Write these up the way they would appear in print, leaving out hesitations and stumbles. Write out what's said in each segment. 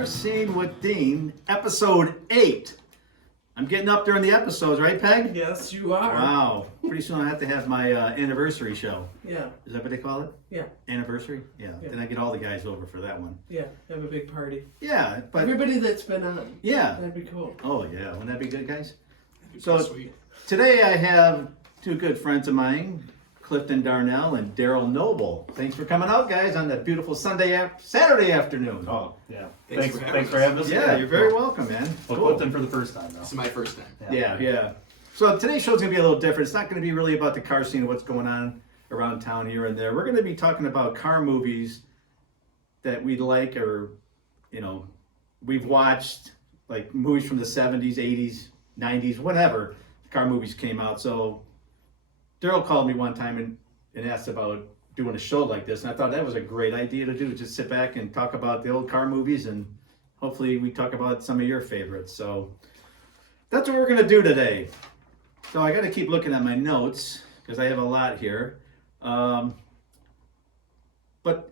Car Scene with Dean, episode 8. I'm getting up there in the episodes, right, Peg? Yes, you are. Wow. Pretty soon I have to have my anniversary show. Yeah. Is that what they call it? Yeah. Anniversary? Yeah. Then I get all the guys over for that one. Yeah. Have a big party. Yeah, but Everybody that's been on. yeah. That'd be cool. Oh yeah, wouldn't that be good, guys? So So today I have two good friends of mine, Clifton Darnell and Darrell Noble. Thanks for coming out, guys, on that beautiful Saturday afternoon. Oh, yeah. Thanks Thanks for having us. Yeah, you're very welcome, man. Well, Cool. Clifton for the first time, though. this is my first time. Yeah. So today's show's gonna be a little different. It's not gonna be really about the car scene, what's going on around town here and there. We're gonna be talking about car movies that we like, or we've watched, like movies from the 70s, 80s, 90s, whatever car movies came out. So Darrell called me one time and asked about doing a show like this, and I thought that was a great idea to do. Just sit back and talk about the old car movies, and hopefully we talk about some of your favorites. So that's what we're gonna do today. So I got to keep looking at my notes because I have a lot here. But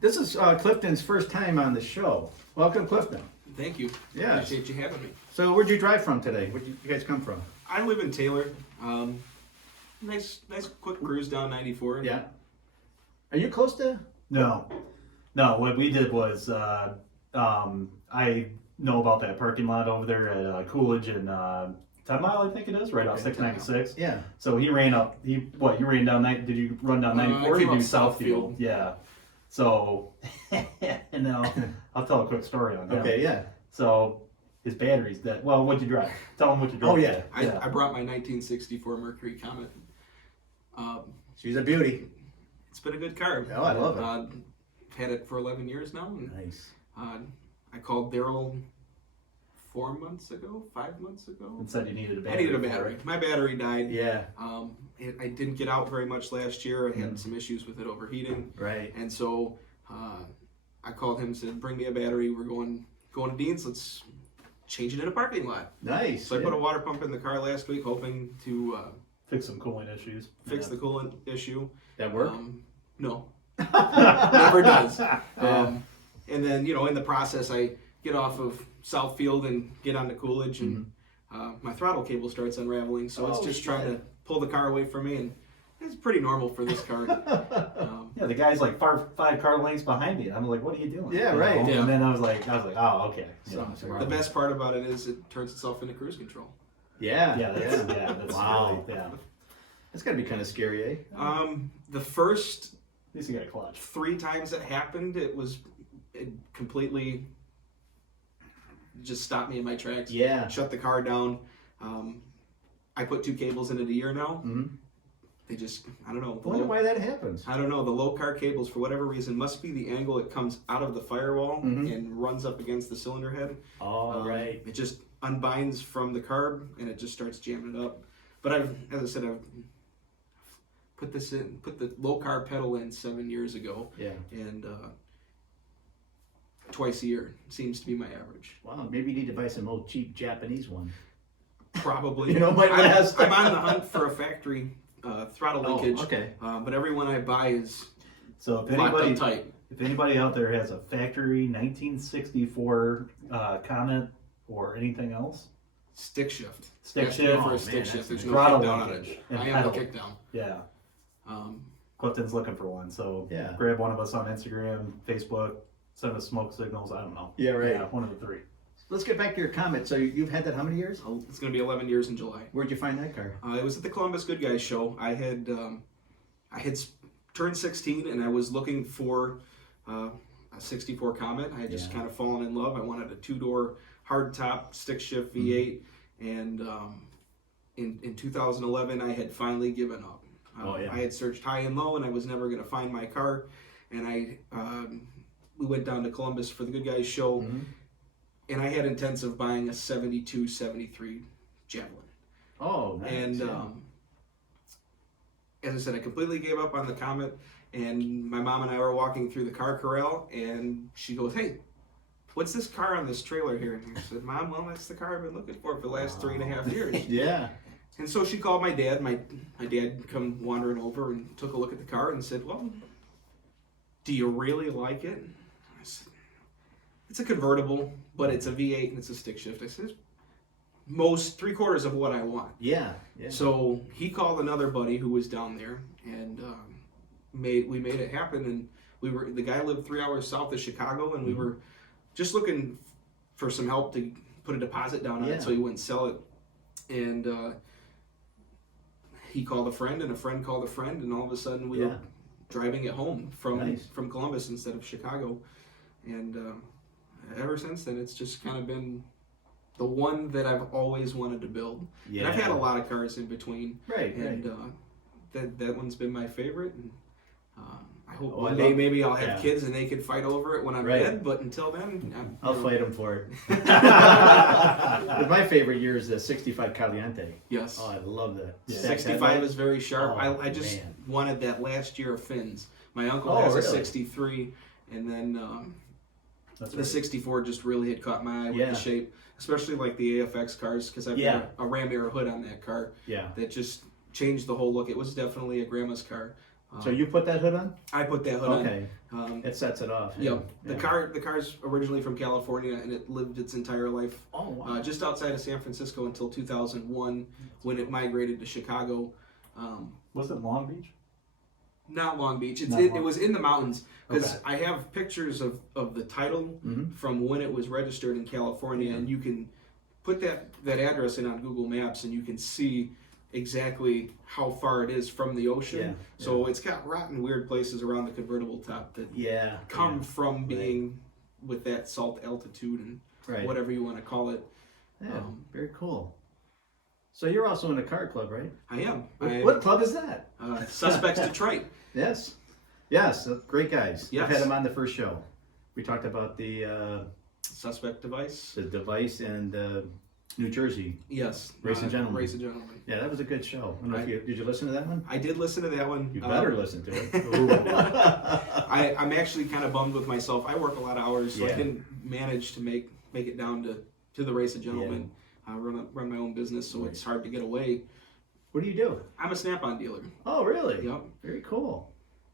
this is Clifton's first time on the show. Welcome, Clifton. Thank you. Yes. Appreciate you having me. So where'd you drive from today? Where'd you guys come from? I live in Taylor. Nice quick cruise down 94. Yeah. Are you close to? No. What we did was, I know about that parking lot over there at Coolidge and 10 Mile, I think it is, right off 696. Yeah. So he ran up. You ran down? Did you run down 94? Or came did you up do Southfield. Southfield? Yeah. So, and I'll tell a quick story on that. Okay. Yeah. So his battery's dead. Well, what'd you drive? Tell him what you drove. Oh yeah. I brought my 1964 Mercury Comet. She's a beauty. It's been a good car. Oh, I love it. Had it for 11 years now. And, Nice. I called Darrell 5 months ago. And said you needed a I battery. needed a battery. My battery died. Yeah. I didn't get out very much last year. I had some issues with it overheating. Right. And so I called him and said, bring me a battery. We're going to Dean's. Let's change it in a parking lot. Nice. So I put a water pump in the car last week, hoping to Fix some cooling issues. fix the coolant issue. That work? No. Never does. And then, in the process, I get off of Southfield and get onto Coolidge, and my throttle cable starts unraveling. So it's just trying to pull the car away from me, and it's pretty normal for this car. Yeah, the guy's like 5 car lengths behind me. I'm like, what are you doing? Yeah, right. Yeah. And then I was like, oh, okay. So the best part about it is it turns itself into cruise control. Yeah. That's Wow. really, That's gotta be kind of scary, eh? The first At least you got a clutch. 3 times it happened, it completely just stopped me in my tracks. Yeah. Shut the car down. I put 2 cables in it a year now. Mm-hmm. They just, I don't know. I wonder why that happens. I don't know. The low car cables, for whatever reason, must be the angle it comes out of the firewall and runs up against the cylinder head. Oh, right. It just unbinds from the carb and it just starts jamming it up. But as I said, I've put the low car pedal in 7 years ago. Yeah. And twice a year seems to be my average. Wow, maybe you need to buy some old cheap Japanese one. Probably. Might last. I'm on the hunt for a factory throttle linkage. Okay. But every one I buy is So locked up tight. if anybody out there has a factory 1964 Comet or anything else, Stick shift. Stick Has to be shift. for Oh, a man, stick shift. that's There's nice. no Throttle kickdown on linkage it. and I am the pedal. kickdown. yeah, Um, Clifton's looking for one. So Yeah. grab one of us on Instagram, Facebook, send us smoke signals. I don't know. Yeah, right. Yeah, one of the 3. Let's get back to your Comet. So you've had that how many years? it's going to be 11 years in July. Where'd you find that car? It was at the Columbus Good Guys show. I had turned 16 and I was looking for a 64 Comet. I had just kind of fallen in love. I wanted a 2-door hardtop stick shift V8, and in 2011 I had finally given up. I had searched high and low and I was never going to find my car, and we went down to Columbus for the Good Guys show, and I had intents of buying a 72, 73 Javelin. Oh, nice. And as I said, I completely gave up on the Comet, and my mom and I were walking through the car corral, and she goes, "Hey, what's this car on this trailer here?" And I said, "Mom, well, that's the car I've been looking for the last 3.5 years." Yeah. And so she called my dad. My dad come wandering over and took a look at the car and said, "Well, do you really like it?" I said, it's a convertible, but it's a V8 and it's a stick shift. I said, most 3/4 of what I want. Yeah. So he called another buddy who was down there, and we made it happen. And the guy lived 3 hours south of Chicago, and we were just looking for some help to put a deposit down on it so he wouldn't sell it. And he called a friend, and a friend called a friend, and all of a sudden we were driving it home from Columbus instead of Chicago. And ever since then, it's just kind of been the one that I've always wanted to build. Yeah. And I've had a lot of cars in between. Right. And that one's been my favorite. And I hope Oh, one I day love- maybe I'll have yeah. kids and they can fight over it when I'm Right. dead. But until then, I'll fight him for it. But my favorite year is the 65 Caliente. Yes. Oh, I love that. Yeah. Stacked 65 headlight. is very sharp. Oh, I just man. wanted that last year of Finn's. My uncle Oh, has a really? 63, and then That's the right. 64 just really had caught my eye with Yeah. the shape, especially like the AFX cars, because I've got a Ram Air hood on that car Yeah. that just changed the whole look. It was definitely a grandma's car. So you put that hood on? I put that hood Okay. on. It sets it off. Yep. The car's originally from California, and it lived its entire life Oh, wow. just outside of San Francisco until 2001, when it migrated to Chicago. Was it Long Beach? Not Long Beach. Not It Long- was in the mountains, because Okay. I have pictures of the title Mhm. from when it was registered in California, and you can put that address in on Google Maps, and you can see exactly how far it is from the ocean. Yeah, So it's got rotten weird places around the convertible top that Yeah. come from being with that salt altitude and Right. whatever you want to call it. Yeah. Very cool. So you're also in a car club, right? I am. What club is that? Suspects Detroit. Yes. Yes. Great guys. Yes. I've had them on the first show. We talked about the Suspect device. device and New Jersey. Yes. Race and Gentlemen. Race and Gentlemen. Yeah, that was a good show. I don't know if did you listen to that one? I did listen to that one. You better listen to it. I'm actually kind of bummed with myself. I work a lot of hours, so I Yeah. didn't manage to make it down to the Race of Gentlemen. I run my own business, so it's hard to get away. What do you do? I'm a Snap-on dealer. Oh, really? Yep. Very cool.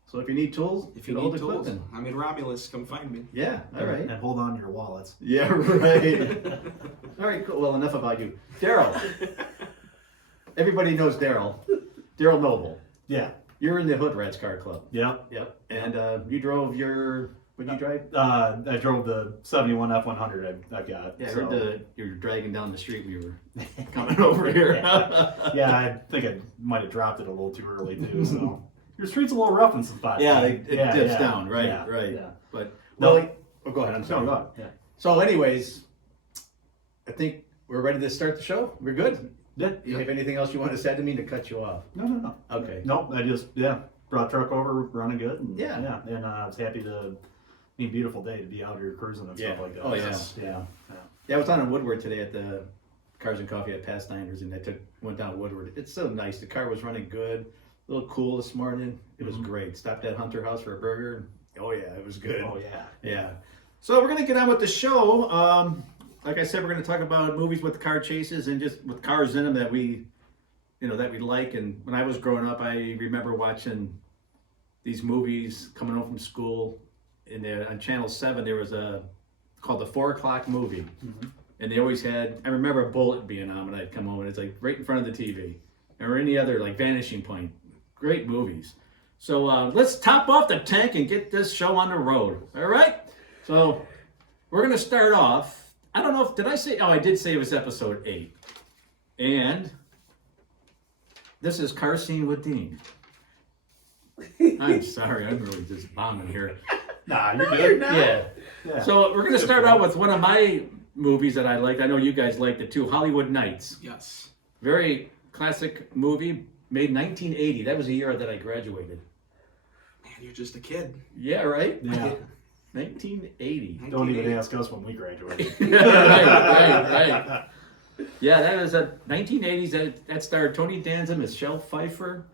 So if you need tools, If you get hold need of tools, Clifton. I'm in Romulus. Come find me. Yeah. All right. And hold on to your wallets. Yeah. Right. All right. Cool. Well, enough about you, Darrell. Everybody knows Darrell. Darrell Noble. Yeah. You're in the Hood Rats Car Club. Yep. Yep. And you drove your. What did you drive? I drove the 71 F100 I got. Yeah, I so- heard you're dragging down the street. We were coming over here. Yeah, I think I might have dropped it a little too early too. So your street's a little rough in some spots. Yeah, man. it dips down. Right, yeah, right. Yeah. But No. well, oh, go ahead. I'm sorry. No, go ahead. Yeah. So, anyways, I think we're ready to start the show. We're good. Yeah. You have anything else you want to say to me to cut you off? No. Okay. Nope. I just brought truck over, running good. And, Yeah. And I was happy to. Beautiful day to be out here cruising and Yeah. stuff like that. Oh, yeah. Yeah. Yeah, I was on in Woodward today at the Cars and Coffee at Past Niners, and went down Woodward. It's so nice. The car was running good, a little cool this morning. It was great. Stopped at Hunter House for a burger. Oh yeah, it was good. Oh yeah. Yeah. So we're gonna get on with the show. Like I said, we're gonna talk about movies with car chases and just with cars in them that we like. And when I was growing up, I remember watching these movies coming home from school. On Channel 7, there was called the 4 o'clock movie. And they always had, I remember a Bullet being on when I'd come home, and it's like right in front of the TV. Or any other, like Vanishing Point. Great movies. So let's top off the tank and get this show on the road. All right? So we're going to start off. I don't know if, did I say, I did say it was episode 8. And this is Car Scene with Dean. I'm sorry, I'm really just bombing here. Nah, you're good. Yeah. So we're going to start out with one of my movies that I liked. I know you guys liked it too, Hollywood Nights. Yes. Very classic movie, made 1980. That was the year that I graduated. Man, you're just a kid. Yeah, right? Yeah. 1980. Don't even ask us when we graduated. right. Yeah, that was a 1980s. That starred Tony Danza, Michelle Pfeiffer,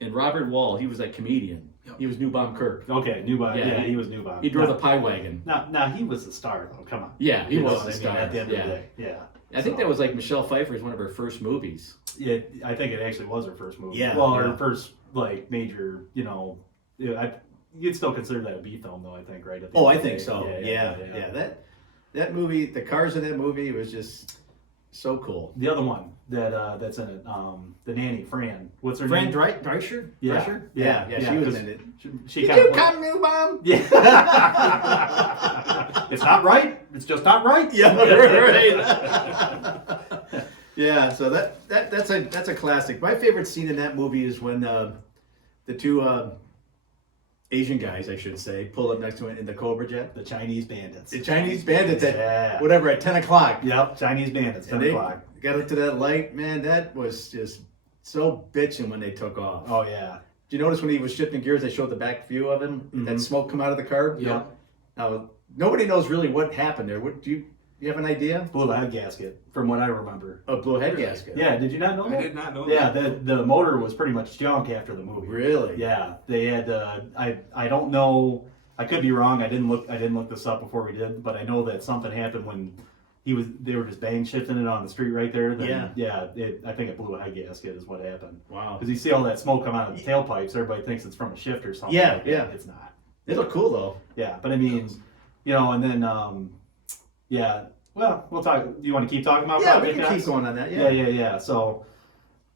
and Robert Wall. He was a comedian. Yep. He was New Bomb Kirk. Okay, New Bomb. Yeah, Yeah, he was New Bomb. He drove the pie wagon. Now he was the star though. Come on. Yeah, he You know was what the I mean? star. At the end Yeah. of the day. Yeah. I think that was like Michelle Pfeiffer's one of her first movies. Yeah, I think it actually was her first movie. Yeah, Well, yeah. her first like major. you'd still consider that a B film, though. I think, right? At the Oh, end I of the think day. so. Yeah. That movie, the cars in that movie was just so cool. The other one that's in it, the nanny, Fran. What's her Fran name? Drescher? Yeah. Drescher? Yeah, She was 'cause in it. She Did kind you of come, new mom? Yeah. It's not right. It's just not right. Yeah, right. Yeah, so that's a classic. My favorite scene in that movie is when the two Asian guys, I should say, pull up next to it in the Cobra jet. The Chinese bandits. The Chinese bandits at Yeah. whatever at 10 o'clock. Yep, Chinese bandits. 10 And they o'clock. got up to that light, man. That was just so bitching when they took off. Oh yeah. Did you notice when he was shifting gears, they showed the back view of him? Mhm. That smoke come out of the car. Yep. Now nobody knows really what happened there. What do you have an idea? Blew a head gasket, from what I remember. A blue head Really? gasket. Yeah, did you not know I that? did not know Yeah, that. the motor was pretty much junk after the movie. Really? Yeah, they had. I don't know. I could be wrong. I didn't look this up before we did, but I know that something happened when they were just bang shifting it on the street right there. Then, Yeah. I think it blew a head gasket is what happened. Wow. Because you see all that smoke come out of the tailpipes, everybody thinks it's from a shift or something. Yeah, like that. yeah. It's not. They look cool though. Yeah, but I mean, and then yeah. Well, we'll talk. Do you want to keep talking about? Yeah, we Project can X? keep going on that. Yeah. So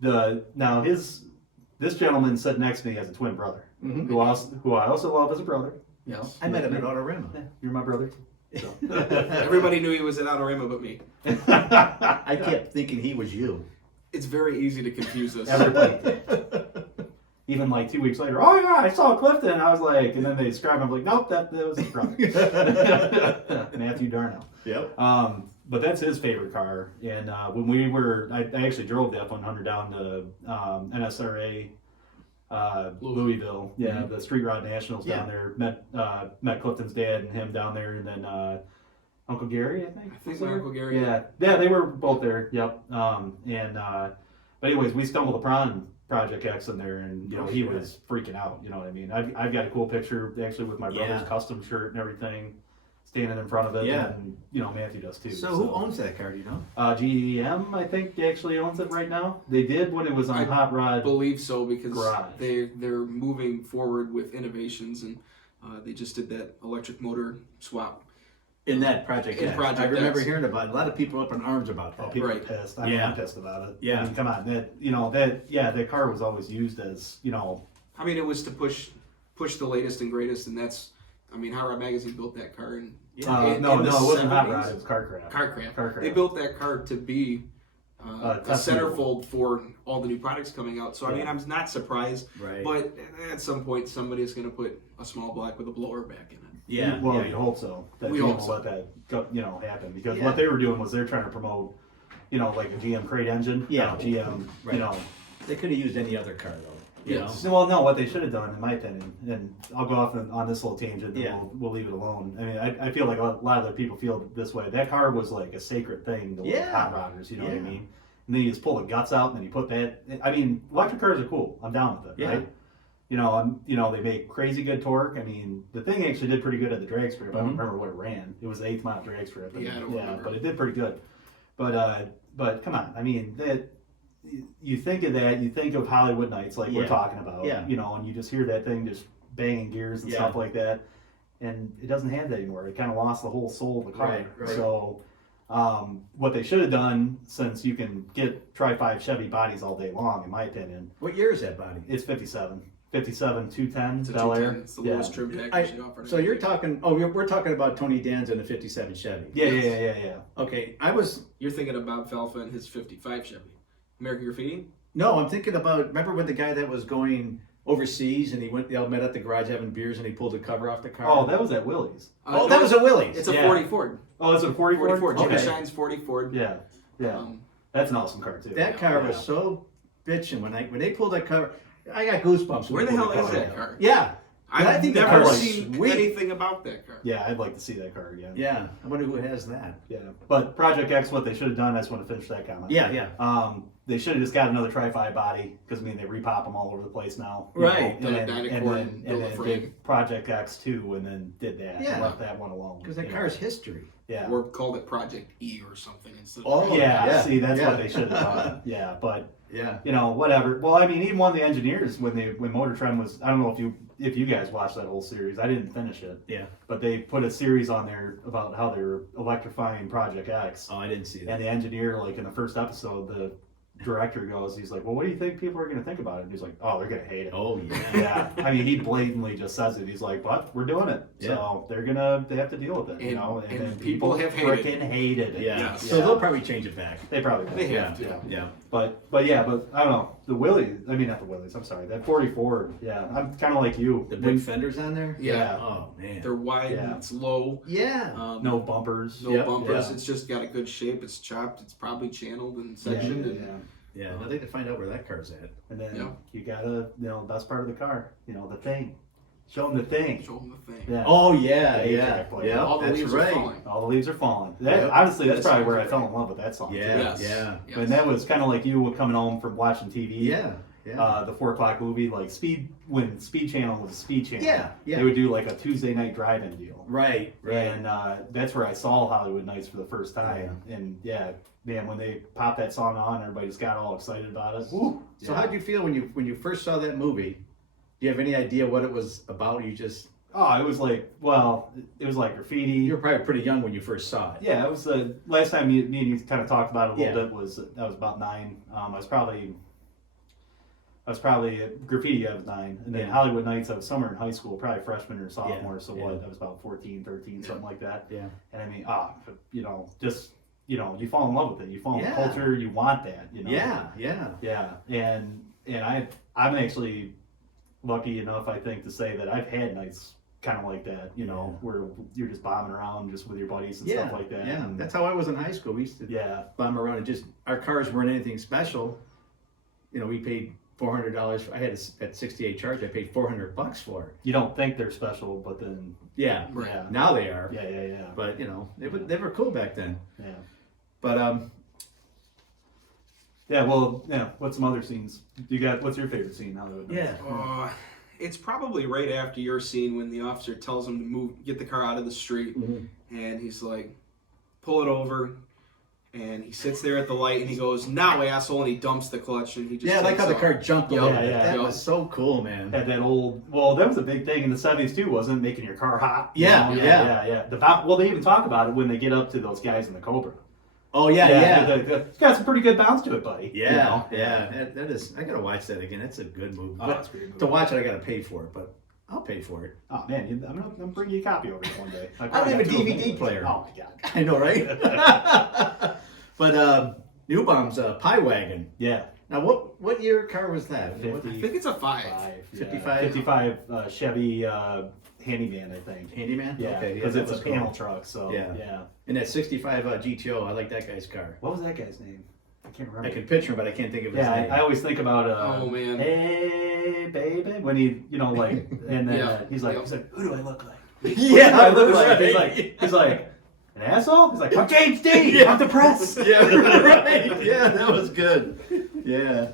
this gentleman sitting next to me has a twin brother Mhm. who I also love as a brother. Yes. I met him at Autorama. Yeah, you're my brother. So. Everybody knew he was at Autorama but me. I kept thinking he was you. It's very easy to confuse us. Everybody. Even like 2 weeks later, oh yeah, I saw Clifton. I was like, and then they describe him like, nope, that was his brother, Matthew Darnell. Yep. But that's his favorite car. And when we were, I actually drove the F100 down to NSRA, Louisville. Yeah, the Street Rod Nationals down there. Met Clifton's dad and him down there, and then Uncle Gary, I think. I think was my there? Uncle Gary. Yeah, they were both there. Yep. But anyways, we stumbled upon Project X in there, and Oh, he shit. was freaking out. You know what I mean? I've got a cool picture actually with my brother's Yeah. custom shirt and everything, standing in front of it. Yeah. And Matthew does too. So who owns that car? Do you know? GM, I think, actually owns it right now. They did when it was on I Hot I Rod. believe so because Garage. they're moving forward with innovations and they just did that electric motor swap. In that Project In X. Project I remember X. hearing about it. A lot of people up in arms about Oh, that. people Right. are pissed. I'm Yeah. not pissed about it. Yeah. I mean, come on. That car was always used as, I mean, it was to push the latest and greatest, and that's. I mean, Hot Rod Magazine built that car and Yeah. in no, the it wasn't Hot 70s. Rod. It was Carcraft. Carcraft. Carcraft. They built that car to be a test centerfold for all the new products coming out. So I mean, Yeah. I'm not surprised. Right. But at some point, somebody's going to put a small block with a blower back in it. Yeah. Well, yeah. you hope so. That We GM hope will so. let that go, happen because Yeah. what they were doing was they're trying to promote, like a GM crate engine. Yeah. GM. Right. They could have used any other car though. You Yes. know? Well, no, what they should have done, in my opinion, and I'll go off on this little tangent, and Yeah. we'll leave it alone. I mean, I feel like a lot of other people feel this way. That car was like a sacred thing to Yeah. hot rodders, you know what I Yeah. mean? And then you just pull the guts out, and then you put that. I mean, electric cars are cool. I'm down with it, Yeah. right? They make crazy good torque. I mean, the thing actually did pretty good at the drag strip. I don't Mhm. remember what it ran. It was the 8th mile drag strip. Yeah, I don't remember. But it did pretty good. But come on, I mean that. You think of that, you think of Hollywood Nights like we're Yeah. talking about, Yeah. And you just hear that thing just banging gears and Yeah. stuff like that, and it doesn't have that anymore. It kind of lost the whole soul of the car. Right. So, what they should have done, since you can get Tri-5 Chevy bodies all day long, in my opinion, What year is that body? it's 57, 210 It's a Bel 210. Air. It's the Yeah. lowest trim package they offer. So you're talking? Oh, we're talking about Tony Danza in the '57 Chevy. Yeah. Okay, You're thinking of Bob Falfa and his 55 Chevy. American Graffiti? No, I'm thinking about. Remember when the guy that was going overseas and they all met at the garage having beers and he pulled the cover off the car? Oh, that was at Willie's. Oh, that was a Willys. It's a Yeah. 40 Ford. Oh, it's a 40 40 Ford. Jimmy Okay. Shine's 40 Ford. Yeah. That's an awesome car too. That car Yeah. was so bitching when they pulled that cover. I got goosebumps. When Where they the pulled hell is cover that out. car? Yeah, I I've think the never car was seen sweet. anything about that car. Yeah, I'd like to see that car again. yeah. I wonder who has that. Yeah, but Project X, what they should have done, I just want to finish that comment. Yeah. They should have just got another Tri-5 body because they repop them all over the place now. you Right. know, Did a and Dynacord then, and and build a then frame. did Project X2 and then did that. Yeah. And left that one alone. Because that you car's know. history. Yeah. Or called it Project E or something instead of Oh, yeah, yeah, see, that's yeah. what they should have done. Yeah, but Yeah. You know, whatever. Well, I mean, even one of the engineers when Motor Trend was, I don't know if you guys watched that whole series. I didn't finish it. Yeah. But they put a series on there about how they were electrifying Project X. Oh, I didn't see that. And the engineer, like in the first episode, the director goes, he's like, well, what do you think people are going to think about it? And he's like, oh, they're going to hate it. Oh, yeah. Yeah. I mean, he blatantly just says it. He's like, but we're doing it. Yeah. So they have to deal with it, you know? And then people have hated freaking hated it. Yeah. Yes. So they'll probably change it back. They probably will. They have Yeah. to. Yeah. But I don't know. The Willys, I mean, not the Willys, I'm sorry. That 44, yeah. I'm kind of like you. The big fenders on there? Yeah. Oh, man. They're wide, Yeah. it's low. Yeah. No bumpers. No Yep. bumpers. Yeah. It's just got a good shape. It's chopped. It's probably channeled and Yeah, sectioned. yeah. And Yeah. I'd like to find out where that car's at. And then Yeah. you gotta, best part of the car, the thing. Show them the thing. show them the thing. Yeah. Oh, yeah. The Yeah. A-track player. Yeah. All the That's leaves right. are falling. All the leaves are falling. That, Yep. Honestly, that's That probably where I sounds fell great. in love with that song. Yeah. too. Yes. Yeah. Yes. And that was kind of like you coming home from watching TV. Yeah. Yeah. The 4 o'clock movie, like when Speed Channel was a Speed Channel. Yeah, yeah. They would do like a Tuesday night drive-in deal. Right. Right. And that's where I saw Hollywood Nights for the first time. And yeah, man, when they popped that song on, everybody just got all excited about it. Woo. So Yeah. how'd you feel when you first saw that movie? Do you have any idea what it was about? You just Oh, it was like graffiti. you were probably pretty young when you first saw it. Yeah, it was the last time me and you kind of talked about it a little Yeah. bit was that was about 9. I was probably graffiti. I was 9, and then Yeah. Hollywood Nights. I was somewhere in high school, probably freshman or sophomore. Yeah, So yeah. what? I was about 14, 13, something like that. Yeah. And I mean, you fall in love with it. You fall in Yeah. the culture. You want that. Yeah. Yeah. Yeah. And I'm actually lucky enough, I think, to say that I've had nights kind of like that. Where you're just bombing around just with your buddies and Yeah. stuff like that. Yeah. And That's how I was in high school. We used to yeah. bomb around and just our cars weren't anything special. We paid $400. I had at 68 Charge. I paid $400 for it. You don't think they're special, but then Yeah. Right. yeah, Now they are. yeah. But they were cool back then. Yeah. But Yeah, well, yeah. What's some other scenes? What's your favorite scene? Hollywood Nights? It's probably right after your scene when the officer tells him to get the car out of the street, Mhm. and he's like, pull it over, and he sits there at the light, and he goes, now, asshole, and he dumps the clutch, and he just yeah, I like takes how the off. car jumped a Yeah, little bit. yeah, That yeah. was so cool, man. Had that old. Well, that was a big thing in the '70s too, wasn't it? Making your car hot. Yeah, yeah. Well, they even talk about it when they get up to those guys in the Cobra. Oh yeah. It's got some pretty good bounce to it, buddy. Yeah, yeah. That is. I gotta watch that again. It's a good movie. Oh, But it's a great movie. to watch it, I gotta pay for it. But I'll pay for it. Oh man, I'm gonna bring you a copy over one day. I don't have a DVD player. Oh my god. I know, right? But Newbaum's Pie Wagon. Yeah. Now, what year car was that? 50. I think it's a 5. 55? 55 Chevy Handyman, I think. Handyman. Yeah, Okay, because that it's a was panel cool. truck. So Yeah. yeah. And that 65 GTO. I like that guy's car. What was that guy's name? I can't remember. I can picture him, but I can't think of his Yeah, name. I always think about Oh, man. Hey baby, when he, like, and then Yeah. he's like, Yeah. who do I look like? Yeah, I look like. right. He's like, an asshole. He's like, I'm James Dean. Yeah. I'm the press. Yeah, right. Yeah, that was good. Yeah.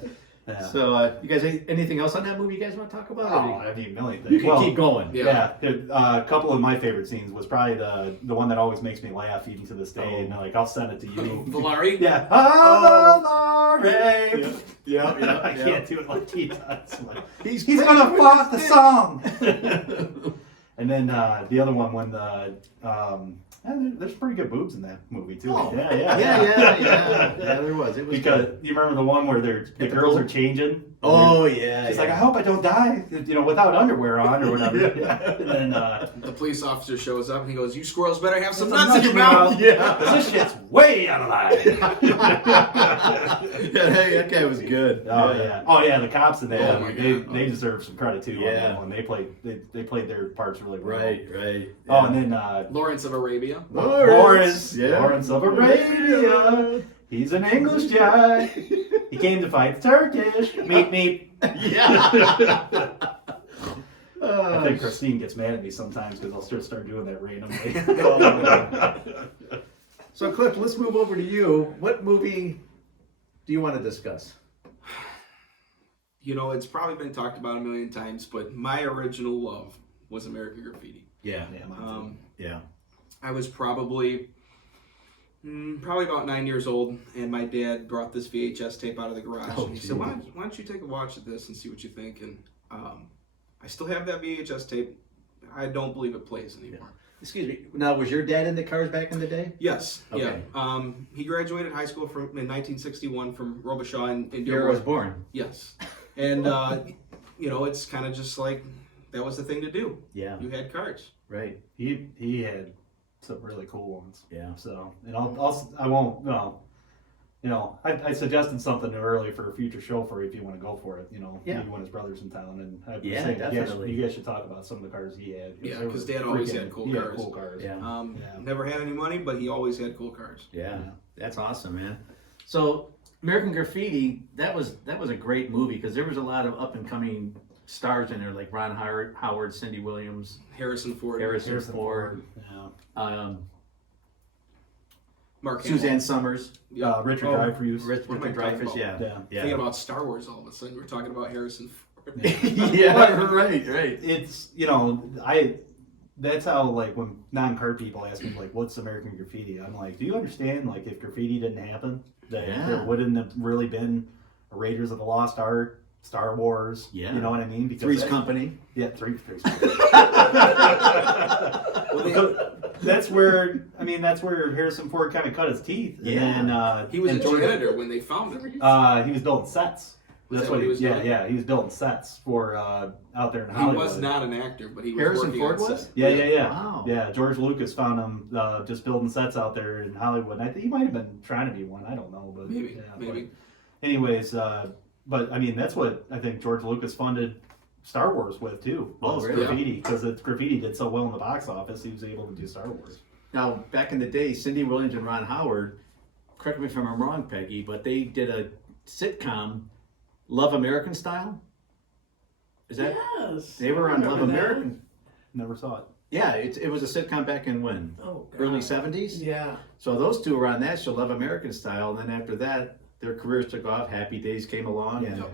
Yeah. So, you guys, anything else on that movie you guys want to talk about? Oh, I mean, a million things. You can keep going. Yeah. A couple of my favorite scenes was probably the one that always makes me laugh even to this day, and like I'll send it to you. Valari? Yeah. Oh. Valari. Yeah, I can't do it like he does. Like, He's gonna flaunt the song. And then the other one when there's pretty good boobs in that movie too. Oh. Yeah. Yeah, there was. It was Because good. you remember the one where the the girls pool? are changing. Oh, yeah. She's yeah. like, I hope I don't die, without underwear on or whatever. Yeah. And then The police officer shows up, and he goes, you squirrels better have some Some nuts in your nuts in your mouth. Yeah. this shit's way out of line. Yeah, hey, that guy was good. Oh yeah, the cops in that Oh, my they God. they deserve some credit too. On Yeah. that one. They played their parts really well. Right. Oh, and then Lawrence of Arabia. Lawrence Yeah. Lawrence of Arabia. He's an English guy. He came to fight the Turkish. Meep. Yeah. I think Christine gets mad at me sometimes because I'll start doing that randomly. So, Cliff, let's move over to you. What movie do you want to discuss? It's probably been talked about a million times, but my original love was American Graffiti. Yeah. Yeah, mine too. Yeah. I was probably Probably about 9 years old, and my dad brought this VHS tape out of the garage, Oh, and he geez. said, why don't you take a watch at this and see what you think? And I still have that VHS tape. I don't believe it plays anymore. Excuse me. Now, was your dad into cars back in the day? Yes, Okay. yeah. He graduated high school in 1961 from Robichaud in Year I was born. Yes, and it's kind of just like that was the thing to do. Yeah. You had cars. Right. He had some really cool ones. Yeah. So, and I won't, I suggested something early for a future show for you if you want to go for it, Yeah. maybe when his brother's in town. And I was Yeah, saying, definitely. you guys should talk about some of the cars he had. Yeah, They were 'cause Dad always freaking- had cool he cars. cool cars. Yeah. Yeah. Never had any money, but he always had cool cars. Yeah. That's awesome, man. So American Graffiti, that was a great movie because there was a lot of up and coming stars in there like Ron Howard, Cindy Williams, Harrison Ford, Harrison Ford, Yeah. Mark Hamill. Suzanne Summers, Richard Oh, Dreyfuss. Richard What am I talking Dreyfuss. about? Yeah. Yeah. Thinking about Star Wars all of a sudden. We're talking about Harrison Ford. Yeah. Right. It's that's how, like, when non-car people ask me, like, what's American Graffiti, I'm like, do you understand, like, if graffiti didn't happen, that Yeah. there wouldn't have really been a Raiders of the Lost Ark, Star Wars, Yeah. you know what I mean? Because Three's that- Company. Yeah, Three's that's where Harrison Ford kind of cut his teeth. Yeah. And then, He was and a George- janitor when they found him. he was building sets. Was That's that what he was yeah, doing? yeah, he was building sets for out there in He Hollywood. was not an actor, but he was Harrison working Ford on was? set. Yeah. Wow. Yeah, George Lucas found him just building sets out there in Hollywood. And I think he might have been trying to be one. I don't know, but Maybe, yeah, maybe. But anyways, but I mean that's what I think George Lucas funded Star Wars with too. Oh, Was really? graffiti, because graffiti did so well in the box office, he was able to do Star Wars. Now, back in the day, Cindy Williams and Ron Howard, correct me if I'm wrong, Peggy, but they did a sitcom, Love American Style. Is that? Yes. They were on Love Remember that? American. Never saw it. Yeah, it was a sitcom back in when? Oh, God. Early 70s? Yeah. So those two were on that show, Love American Style, and then after that, their careers took off. Happy Days came along, and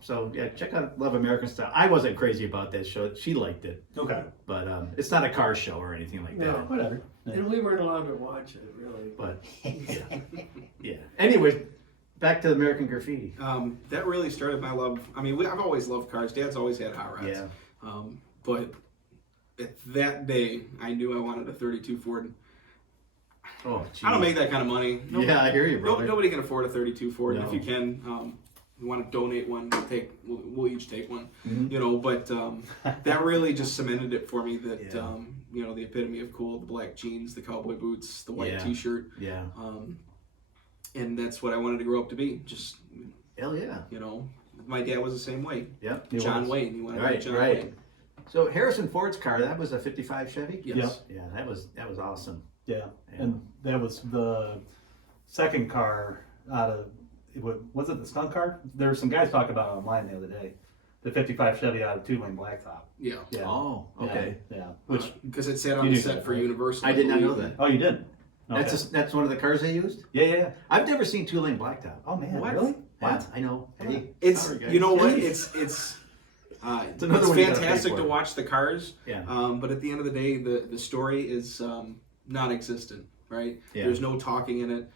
so yeah, check out Love American Style. I wasn't crazy about that show. She liked it, Okay. but it's not a car show or anything like No. that. Whatever. And we weren't allowed to watch it, really. But yeah. Anyway, back to American Graffiti. That really started my love. I mean, I've always loved cars. Dad's always had hot rods. Yeah. But at that day, I knew I wanted a 32 Ford. Oh, geez. I don't make that kind of money. Yeah, I hear you, brother. Nobody can afford a 32 Ford. No. If you can, you want to donate one, we'll each take one. Mhm. But that really just cemented it for me that Yeah. the epitome of cool: the black jeans, the cowboy boots, the white Yeah. T-shirt, Yeah. and that's what I wanted to grow up to be. Just Hell yeah. my dad was the same way. Yep. He John was. Wayne, you wanted to Right, be John right. Wayne. So Harrison Ford's car, that was a 55 Chevy? Yes. Yeah, that was awesome. Yeah. Yeah. And that was the second car out of, was it the skunk car? There were some guys talking about it online the other day. The 55 Chevy out of 2-lane blacktop. Yeah. Yeah. Oh, okay. Yeah. Which, Because it sat on You the knew set that, for right? Universal. I did not know believe. that. oh, you did? Okay. That's one of the cars they used? Yeah. I've never seen 2-lane blacktop. Oh man, What? really? Yeah, I know. Hey, It's sorry, guys. you know what Yes. it's another one you gotta pay fantastic for. to watch the cars. Yeah. But at the end of the day, the story is non-existent. Right? Yeah. There's no talking in it.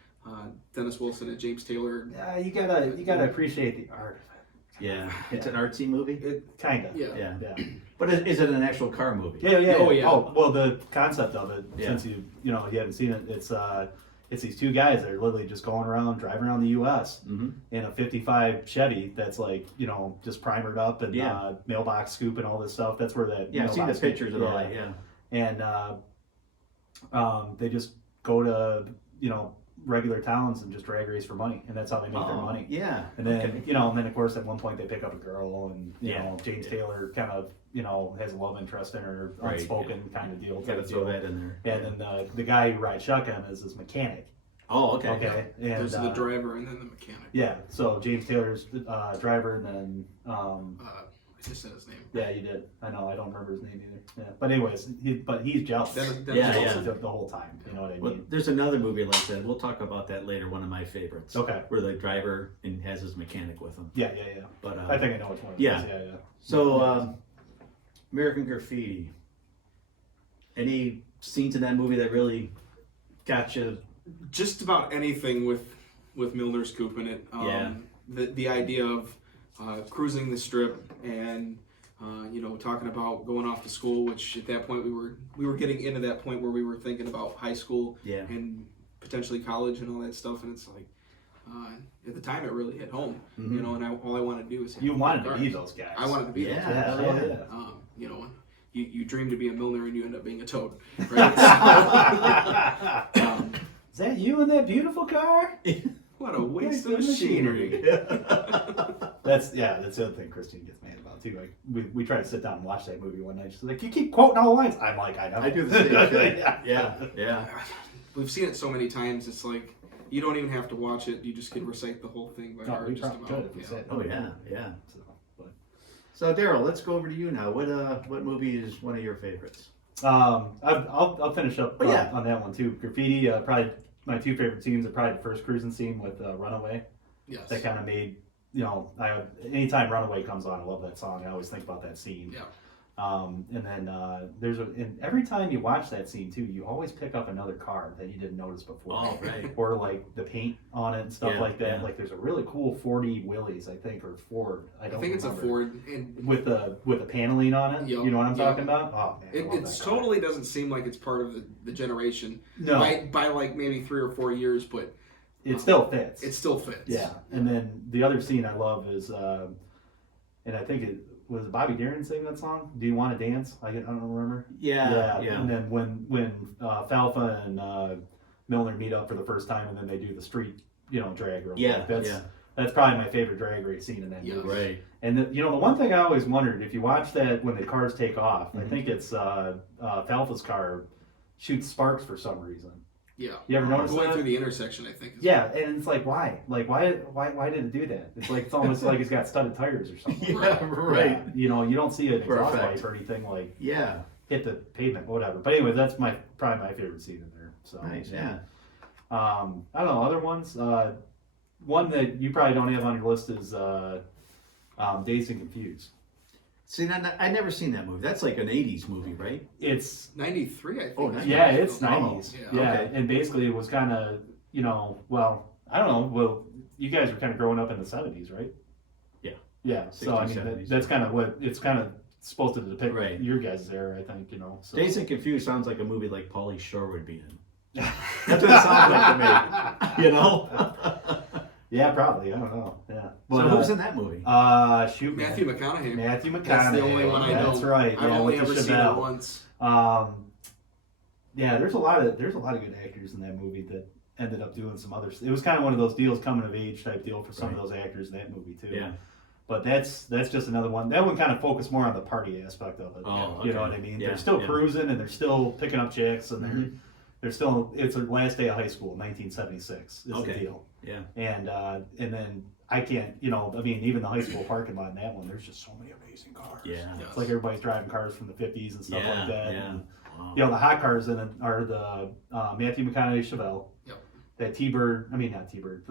Dennis Wilson and James Taylor. Yeah, you gotta appreciate the art of it. Yeah, it's an artsy movie. Kinda. Yeah. Yeah, Yeah. but is it an actual car movie? Yeah. Oh, yeah. Oh, well, the concept of it, Yeah. since you haven't seen it, it's these two guys that are literally just going around, driving around the U.S. Mm-hmm. in a 55 Chevy that's like, just primered up and Yeah. mailbox scoop and all this stuff. That's where that Yeah, I've seen the mailbox scoop- pictures and all that. Yeah. And they just go to regular towns and just drag race for money, and that's how they make their money. Yeah. And then Okay. and then of course at one point they pick up a girl, and Yeah. James Yeah. Taylor kind of has a love interest in her, Right, unspoken kind of deal. Gotta type throw deal. that in there. And then the guy who rides shotgun is his mechanic. Oh, okay. Okay, and There's the driver and then the mechanic. yeah, so James Taylor's driver, and then I just said his name. yeah, you did. I know, I don't remember his name either. Yeah, but anyways, he's jealous. Dennis Yeah, Wilson. yeah. The whole time. You know what I Well, mean? there's another movie like that. We'll talk about that later. One of my favorites. Okay. Where the driver and has his mechanic with him. Yeah. But I think I know which one. It yeah. is. Yeah. so American Graffiti. Any scenes in that movie that really got you Just about anything with Milner's Coupe in it. Yeah. The idea of cruising the strip and talking about going off to school, which at that point we were getting into that point where we were thinking about high school Yeah. and potentially college and all that stuff, and it's like at the time it really hit home, Mhm. And all I wanted to do was have You wanted to cars. be those guys. I wanted to be those Yeah. guys. Yeah, yeah. You dream to be a Milner and you end up being a toad, right? Is that you in that beautiful car? What a waste of Waste of machinery. That's the other thing Christine gets mad about too. Like we tried to sit down and watch that movie one night. She's like, "You keep quoting all the lines." I'm like, "I know." I do the same thing. Yeah. Yeah. We've seen it so many times. It's like you don't even have to watch it. You just can recite the whole thing by No, heart. we Just probably about. could if we Yeah. said. Oh yeah, yeah. So, but, So Darrell, let's go over to you now. What movie is one of your favorites? I'll finish up Oh, yeah. on that one too. Graffiti, probably my two favorite scenes are probably the first cruising scene with Runaway. Yes. That kind of made, anytime Runaway comes on, I love that song. I always think about that scene. Yeah. And then and every time you watch that scene too, you always pick up another car that you didn't notice before. Oh, right. Or like the paint on it and stuff Yeah, like that. yeah. Like there's a really cool 40 Willys, I think, or Ford. I don't think it's a remember. Ford, and With the paneling on it. Yep, You know what I'm yep. talking about? Oh man, I love it that car. totally doesn't seem like it's part of the generation. No. By like maybe 3 or 4 years, but It still fits. it still fits. Yeah, and then the other scene I love is, and I think it was Bobby Darin sing that song. Do you want to dance? I don't remember. Yeah, yeah. And then when Falfa and Milner meet up for the first time, and then they do the street, drag real Yeah, quick. yeah. That's probably my favorite drag race scene in that Yeah. movie. Right. And the one thing I always wondered, if you watch that when the cars take off, I Mhm. think it's Falfa's car shoots sparks for some reason. Yeah. You ever notice Going that? through the intersection, I think. Yeah, and it's like, why? Like, why did it do that? It's like, it's almost like it's got studded tires or something. Yeah, right. Yeah, you don't see an For exhaust effect. pipe or anything like Yeah. hit the pavement, whatever. But anyway, that's probably my favorite scene in there. So Nice. Yeah. I don't know, other ones. One that you probably don't have on your list is Dazed and Confused. See, I never seen that movie. That's like an '80s movie, right? It's 93, I think. Oh, is 90. what yeah, I it's feel. 90s. Yeah. Yeah, Okay. and basically it was kind of well, I don't know. Well, you guys were kind of growing up in the 70s, right? Yeah. Yeah. So I 60s, mean, 70s. that's kind of what it's kind of supposed to depict. Right. Your guys there, I think. So. Dazed and Confused sounds like a movie like Pauly Shore would be in. That's what it sounds like to me. Yeah, probably. I don't know. Yeah. So who's in that movie? Shoot, Matthew McConaughey. Matthew McConaughey. That's the only one I know. That's right. I've yeah, only with ever the seen it Chevelle. once. Yeah, there's a lot of good actors in that movie that ended up doing some other. It was kind of one of those deals, coming of age type deal for some of those actors in that movie too. Yeah. But that's just another one. That one kind of focused more on the party aspect of it. Oh, You know okay. what I mean? Yeah, They're still yeah. cruising and they're still picking up chicks and Mhm. they're still. It's their last day of high school, 1976 is Okay. the deal. Yeah. And then I can't. I mean, even the high school parking lot in that one, there's just so many amazing cars. Yeah. It's like everybody's driving cars from the 50s and stuff Yeah, like that. yeah. And, Wow. the hot cars in it are the Matthew McConaughey Chevelle. Yep. That T-Bird, not T-Bird,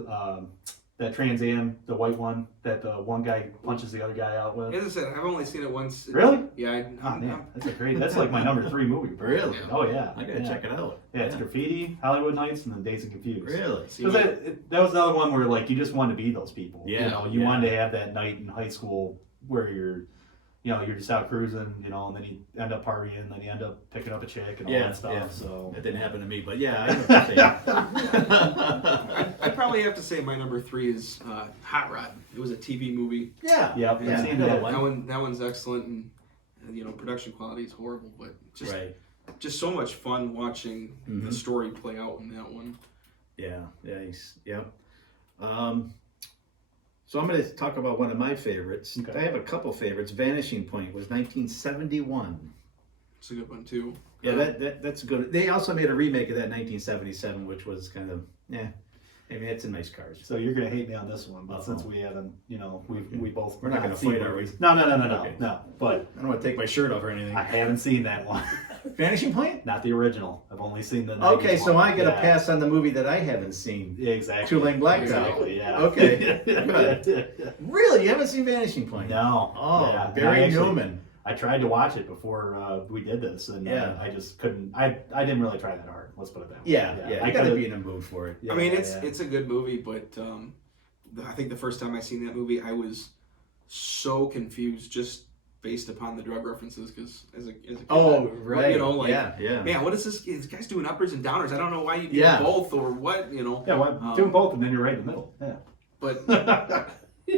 that Trans Am, the white one that the one guy punches the other guy out with. As I said, I've only seen it once. Really? Yeah. Oh man, that's like my number 3 movie. Bro. Really? Oh yeah. I gotta yeah. check it out. Yeah, it's Graffiti, Hollywood Nights, and then Dazed and Confused. Really? Because that was another one where like you just wanted to be those people. Yeah, You yeah. wanted to have that night in high school where you're just out cruising, and then you end up partying, and then you end up picking up a chick and all that stuff. Yeah. So That didn't happen to me, but yeah, I know what you're saying. I'd probably have to say my number 3 is Hot Rod. It was a TV movie. Yeah. Yep, Yeah. I've seen Another that. one. That one's excellent, and production quality is horrible, but Right. just so much fun watching Mhm. the story play out in that one. Yeah. Yeah. Yep. So I'm going to talk about one of my favorites. Okay. I have a couple favorites. Vanishing Point was 1971. It's a good one too. Yeah, that's good. They also made a remake of that 1977, which was kind of it's in nice cars. So you're gonna hate me on this one, but Uh-oh. since we haven't, we both We're not gonna seen fight, it. are we? No, Okay. no. But I don't want to take my shirt off or anything. I haven't seen that one. Vanishing Point? Not the original. I've only seen the. 90s Okay, so one. I get a Yeah. pass on the movie that I haven't seen. Yeah, exactly. Two Lane Blacktop. Exactly. Yeah. Okay, good. Really? You haven't seen Vanishing Point? No. Oh, Yeah. Barry I actually- Newman. I tried to watch it before we did this, and I just couldn't. I didn't really try that hard. Let's put it that way. Yeah. I You got to could've- be in a mood for it. Yeah, I mean, it's a good movie, but I think the first time I seen that movie, I was so confused just based upon the drug references. Because as a kid, Right. you know, like, yeah. man, what is this? This guy's doing uppers and downers. I don't know why you do both or what, you know. Yeah, well, doing both, and then you're right in the middle. Yeah. But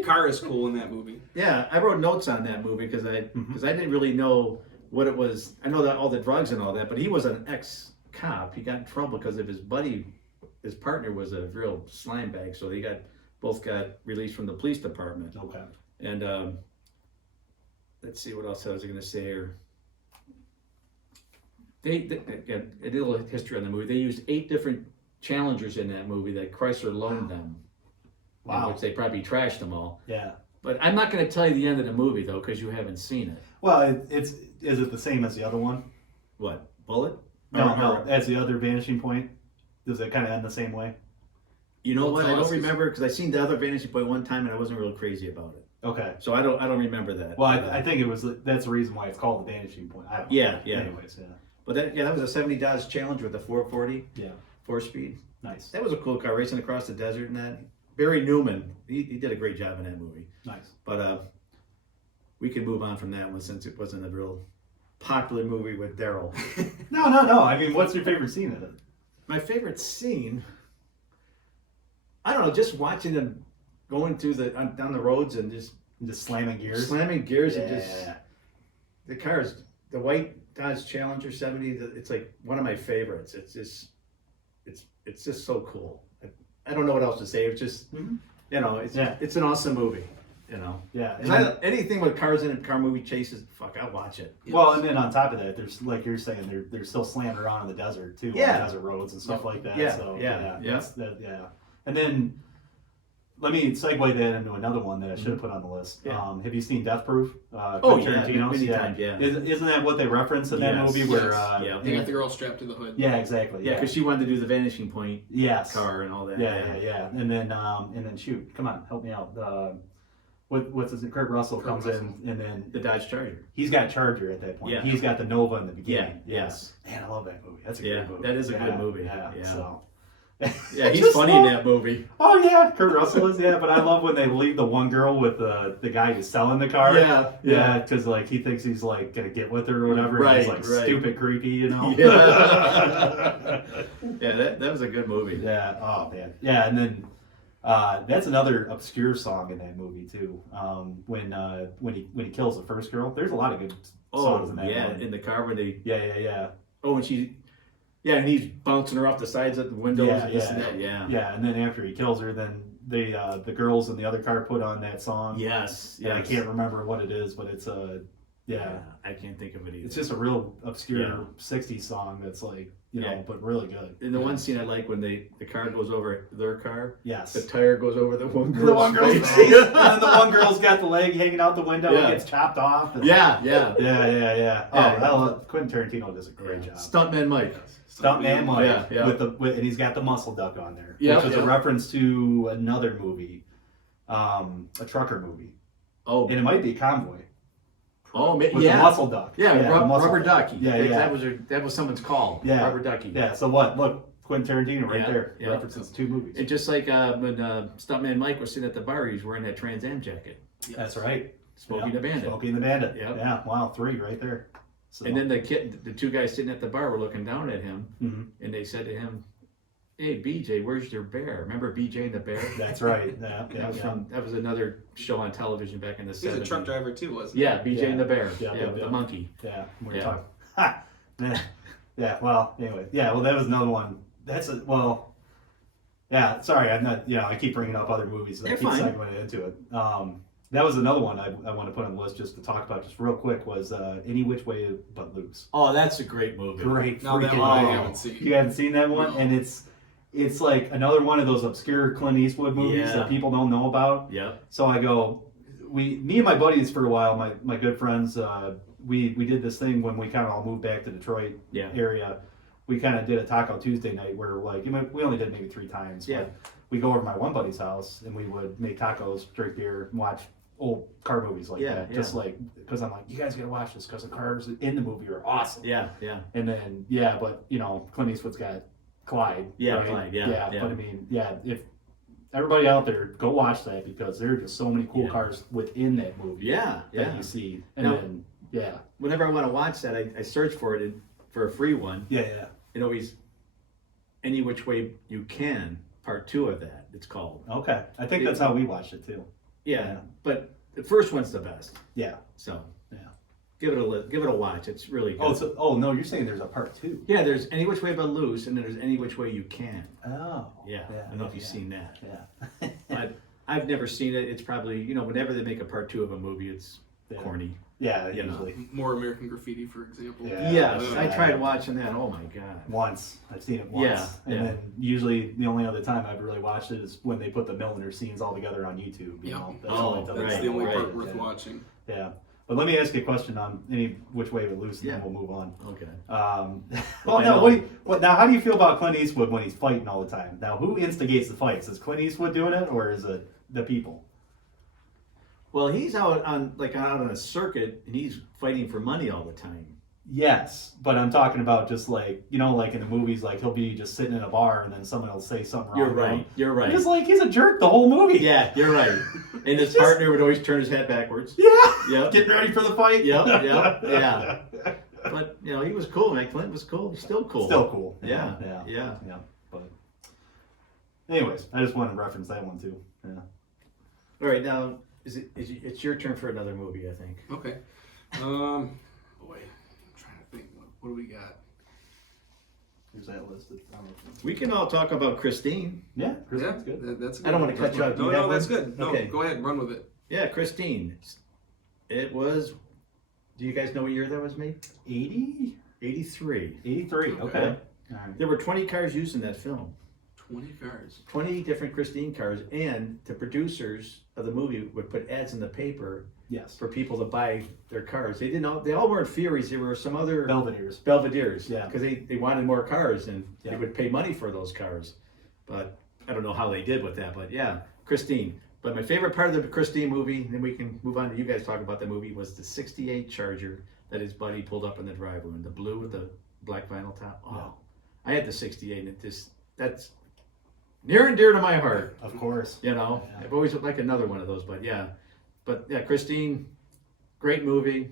Car is cool in that movie. Yeah, I wrote notes on that movie because I didn't really know what it was. I know that all the drugs and all that, but he was an ex-cop. He got in trouble because of his buddy, his partner was a real slime bag, so they both got released from the police department. Okay. And let's see what else I was going to say here. They a little history on the movie. They used 8 different Challengers in that movie that Chrysler loaned them. Wow. Which they probably trashed them all. Yeah. But I'm not going to tell you the end of the movie though, because you haven't seen it. Well, is it the same as the other one? What, Bullet? No. As the other Vanishing Point, does it kind of end the same way? You know what? I don't Colossus. remember because I seen the other Vanishing Point one time and I wasn't real crazy about it. Okay. So I don't remember that. Well, But, I think that's the reason why it's called the Vanishing Point. I don't know. Yeah. Anyways, yeah. But that was a 70 Dodge Challenger with a 440 Yeah. 4-speed. Nice. That was a cool car racing across the desert and that. Barry Newman, he did a great job in that movie. Nice. But we can move on from that one since it wasn't a real popular movie with Darrell. No. I mean, what's your favorite scene in it? My favorite scene, I don't know, just watching them going through down the roads and just slamming gears. slamming gears and just the cars, the white Dodge Challenger 70. It's like one of my favorites. It's just so cool. I don't know what else to say. It's just it's an awesome movie. You know. Yeah. Anything with cars in it, car movie chases, fuck, I'll watch it. Well, and then on top of that, there's like you're saying, they're still slamming around in the desert too, on desert roads and stuff like that. Yeah, So yeah. yeah. And then let me segue that into another one that I should have put on the list. Yeah. Have you seen Death Proof? Tarantino's? Many times, yeah. Isn't that what they reference in that Yes. movie? Where Yes. They got the girl strapped to the hood. yeah, exactly. Yeah, because she wanted to do the Vanishing Point Yes. car and all that. Yeah. And then shoot, come on, help me out. What's his name? Kurt Russell comes in, and then The Dodge Charger. he's got Charger at that point. Yeah. He's got the Nova in the beginning. Yeah, yes. Man, I love that movie. That's a great movie. That is a good movie. Yeah. Yeah. So. Yeah, he's Just funny in love- that movie. Oh yeah, Kurt Russell is. Yeah, but I love when they leave the one girl with the guy who's selling the car. Yeah. Because like he thinks he's like gonna get with her or whatever. Right, And he's like right. stupid creepy, you know. Yeah. Yeah, that was a good movie. Yeah. Oh man. Yeah, and then that's another obscure song in that movie too. When he kills the first girl, there's a lot of good songs in that one. in the car when they. Yeah. Oh, and she. Yeah, and he's bouncing her off the sides of the windows and this and that. Yeah. Yeah, and then after he kills her, then the girls in the other car put on that song. Yes. And I can't remember what it is, but it's I can't think of it either. it's just a real obscure '60s song that's like but really good. In the one scene I like when the car goes over their car, Yes. the tire goes over the one girl's The one girl's face. face, and then the one girl's got the leg hanging out the window and Yeah. gets chopped off. And Yeah. Yeah. Oh, Quentin Tarantino does a great job. Stuntman Mike. Stuntman Mike, Yeah. and he's got the muscle duck on there, Yeah, which is a yeah. reference to another movie, a trucker movie, Oh, and it might be Convoy with the yeah. muscle duck. Yeah, the muscle Rubber duck. Ducky. Yeah. That was someone's call. Yeah. Rubber Ducky. Yeah. So what? Look, Quentin Tarantino right Yeah, there yeah. references 2 movies. And just like when Stuntman Mike was sitting at the bar, he was wearing that Trans Am jacket. That's right. Smokey the Bandit. Smokey and the Bandit. Yep. Yeah. Wow. 3 right there. So, And then the 2 guys sitting at the bar were looking down at him, Mhm. and they said to him, "Hey, BJ, where's your bear? Remember BJ and the Bear?" That's right. Yeah. That was another show on television back in the 70s. He's a truck driver too, wasn't he? Yeah, BJ and the Bear. Yeah, Yeah, yeah. the monkey. Yeah. We're Yeah. talking. Ha! Yeah. Well. Anyway. Yeah. Well, that was another one. Yeah. Sorry, I'm not. I keep bringing up other movies and I You're keep fine. segueing into it. That was another one I want to put on the list just to talk about just real quick was Any Which Way But Loose. Oh, that's a great movie. Great Now that freaking one I movie. haven't seen. You haven't seen that one, No. and it's like another one of those obscure Clint Eastwood movies Yeah. that people don't know about. Yep. So I go, me and my buddies for a while, my good friends, we did this thing when we kind of all moved back to Detroit Yeah. area. We kind of did a Taco Tuesday night where like we only did it maybe 3 times. Yeah. But we go over to my one buddy's house and we would make tacos, drink beer, and watch old car movies like Yeah, that. yeah. Just like, because I'm like, you guys gotta watch this because the cars in the movie are awesome. Yeah. And then, but, Clint Eastwood's got Clyde. Yeah, right? Clyde, yeah. But I mean, if everybody out there, go watch that because there are just so many cool Yeah. cars within that movie that you see. And Now- then, Whenever I want to watch that, I search for it for a free one. yeah. It always Any Which Way You Can, part 2 of that. It's called. Okay. I think that's how we watched it too. Yeah, but the first one's the best. Yeah. So Yeah. give it a watch. It's really good. Oh no, you're saying there's a part 2. Yeah, there's Any Which Way But Loose, and then there's Any Which Way You Can. Oh. Yeah, I don't know if you've seen that. Yeah. I've never seen it. It's probably, whenever they make a part 2 of a movie, it's corny. Yeah, You know. usually. More American Graffiti, for example. Yeah. Yes, Uh, I tried watching that. Oh my god. Once. I've seen it once. Yeah, And yeah. then usually the only other time I've really watched it is when they put the Milliner scenes all together on YouTube. You Yeah. know? Oh, all it does. That's Right, the only right, part worth yeah. watching. Yeah. But let me ask you a question on Any Which Way But Loose, and Yeah. then we'll move on. Okay. Well, now, now, how do you feel about Clint Eastwood when he's fighting all the time? Now, who instigates the fights? Is Clint Eastwood doing it, or is it the people? Well, he's out on a circuit, and he's fighting for money all the time. Yes, but I'm talking about just like, like in the movies, like he'll be just sitting in a bar and then someone will say something wrong. You're to right. him. You're right. He's like, he's a jerk the whole movie. Yeah, you're right. And his partner would always turn his head backwards. Yeah. Yep. Getting ready for the fight. Yep. Yeah. But he was cool, man. Clint was cool. He's still cool. Still cool. Yeah. But anyways, I just wanted to reference that one too. Yeah. All right, now it's your turn for another movie, I think. Okay. Boy, I'm trying to think. What do we got? Here's that listed. We can all talk about Christine. Yeah, Yeah, that's good. that's good. I don't want to cut you off. Do you No, have that's one? good. No, Okay. go ahead, run with it. Yeah, Christine. It was. Do you guys know what year that was made? 80? 83. 83. Okay. Okay. All right. There were 20 cars used in that film. 20 cars. 20 different Christine cars, and the producers of the movie would put ads in the paper Yes. for people to buy their cars. They all weren't Furies. There were some other Belvedere's. Belvedere's. Yeah. Because they wanted more cars, and Yeah. they would pay money for those cars. But I don't know how they did with that. But yeah, Christine. But my favorite part of the Christine movie, and then we can move on to you guys talking about the movie, was the 68 Charger that his buddy pulled up in the driveway, in the blue with the black vinyl top. Oh, Yeah. I had the 68, and that's near and dear to my heart. Of course. Yeah. Yeah. I've always liked another one of those, but yeah, Christine, great movie.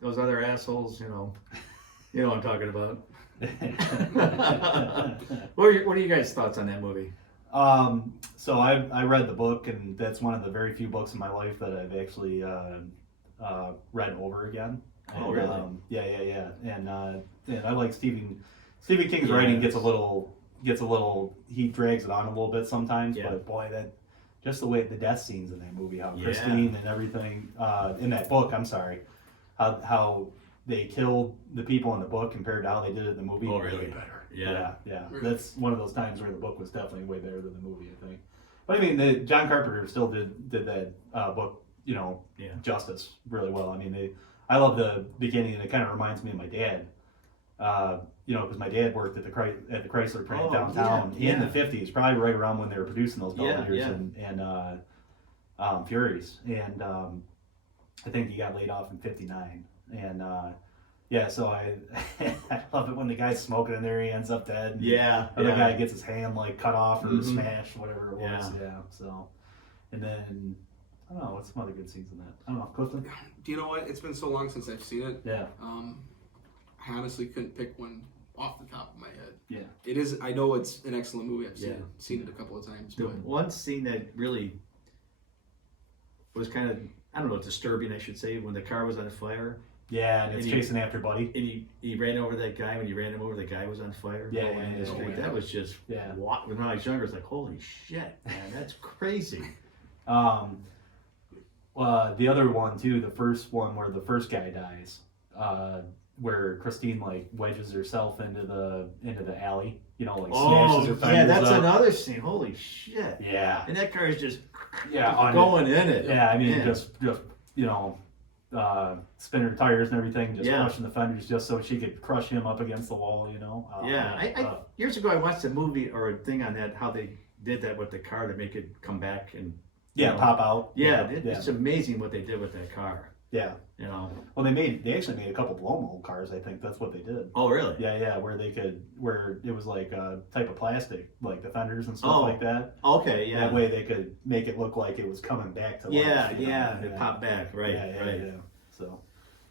Those other assholes, you know what I'm talking about. What are you guys' thoughts on that movie? So I read the book, and that's one of the very few books in my life that I've actually read over again. Oh, And, really? Yeah. And I like Stephen King's writing gets a little he drags it on a little bit sometimes, Yeah. but boy, that just the way the death scenes in that movie, how Yeah. Christine and everything in that book, I'm sorry, how they killed the people in the book compared to how they did it in the movie. Oh, really? Way better. Yeah. Really? That's one of those times where the book was definitely way better than the movie, I think. But I mean, John Carpenter still did that book, Yeah. justice really well. I mean, I love the beginning, and it kind of reminds me of my dad. Because my dad worked at the Chrysler plant Oh, downtown yeah, in the yeah. 50s, probably right around when they were producing those Yeah, Belvedere's yeah. and Furies. And I think he got laid off in 59. And so I love it when the guy's smoking in there, he ends up dead. And Yeah. the other guy gets his hand like cut off or Mhm. smashed, whatever it was. Yeah. Yeah. So, and then I don't know what's some other good scenes in that. I don't know, Clifton. Do you know what? It's been so long since I've seen it. Yeah. I honestly couldn't pick one off the top of my head. Yeah. It is. I know it's an excellent movie. I've Yeah. seen it a couple of times. The But one scene that really was kind of, I don't know, disturbing, I should say, when the car was on fire, Yeah, and it's And chasing after Buddy. and he ran over that guy. When he ran him over, the guy was on fire. Yeah, going yeah, in the yeah, street. yeah. That was just Yeah. when I was younger, it's like, holy shit, man, that's crazy. The other one too, the first one where the first guy dies, where Christine like wedges herself into the alley, like smashes her fenders yeah, that's up. another scene. Holy shit. Yeah, And that car is just yeah, going in it. Yeah, I mean Man. just spinning her tires and everything, just Yeah. crushing the fenders just so she could crush him up against the wall. Yeah, I years ago I watched a movie or a thing on that, how they did that with the car to make it come back and Yeah, know. pop out. Yeah, it's amazing what they did with that car. Yeah. You know. Well, they actually made a couple blow mold cars. I think that's what they did. Oh, really? Yeah, where it was like a type of plastic, like the fenders and stuff like that. Okay, yeah. That way they could make it look like it was coming back to life. Yeah, it popped back, right, right. Yeah. So,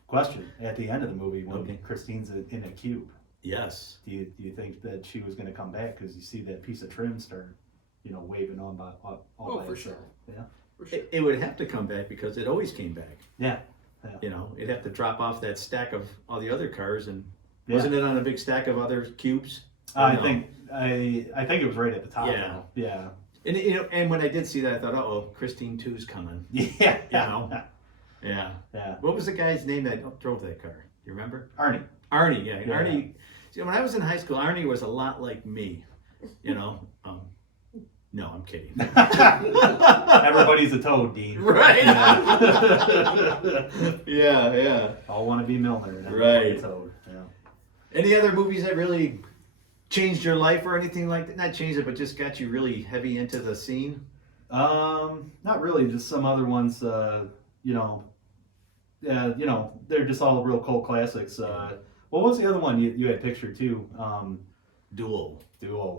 question: at the end of the movie, when Christine's in a cube, yes, do you think that she was going to come back? Because you see that piece of trim start, waving on by all by for itself. sure. Yeah. For sure. it would have to come back because it always came back. Yeah. You know, it'd have to drop off that stack of all the other cars, and wasn't it on a big stack of other cubes? I think it was right at the top. Yeah. Though. Yeah. And and when I did see that, I thought, oh, Christine 2's coming. Yeah. You know. Yeah. Yeah. What was the guy's name that drove that car? You remember? Arnie. Arnie. Yeah. Arnie. See, when I was in high school, Arnie was a lot like me. You know. No, I'm kidding. Everybody's a toad, Dean. Right. Yeah. yeah. All want to be Milner. And Right. A toad. Yeah. Any other movies that really changed your life or anything like that? Not changed it, but just got you really heavy into the scene? Not really. Just some other ones. They're just all real cult classics. What was the other one you had pictured too? Duel.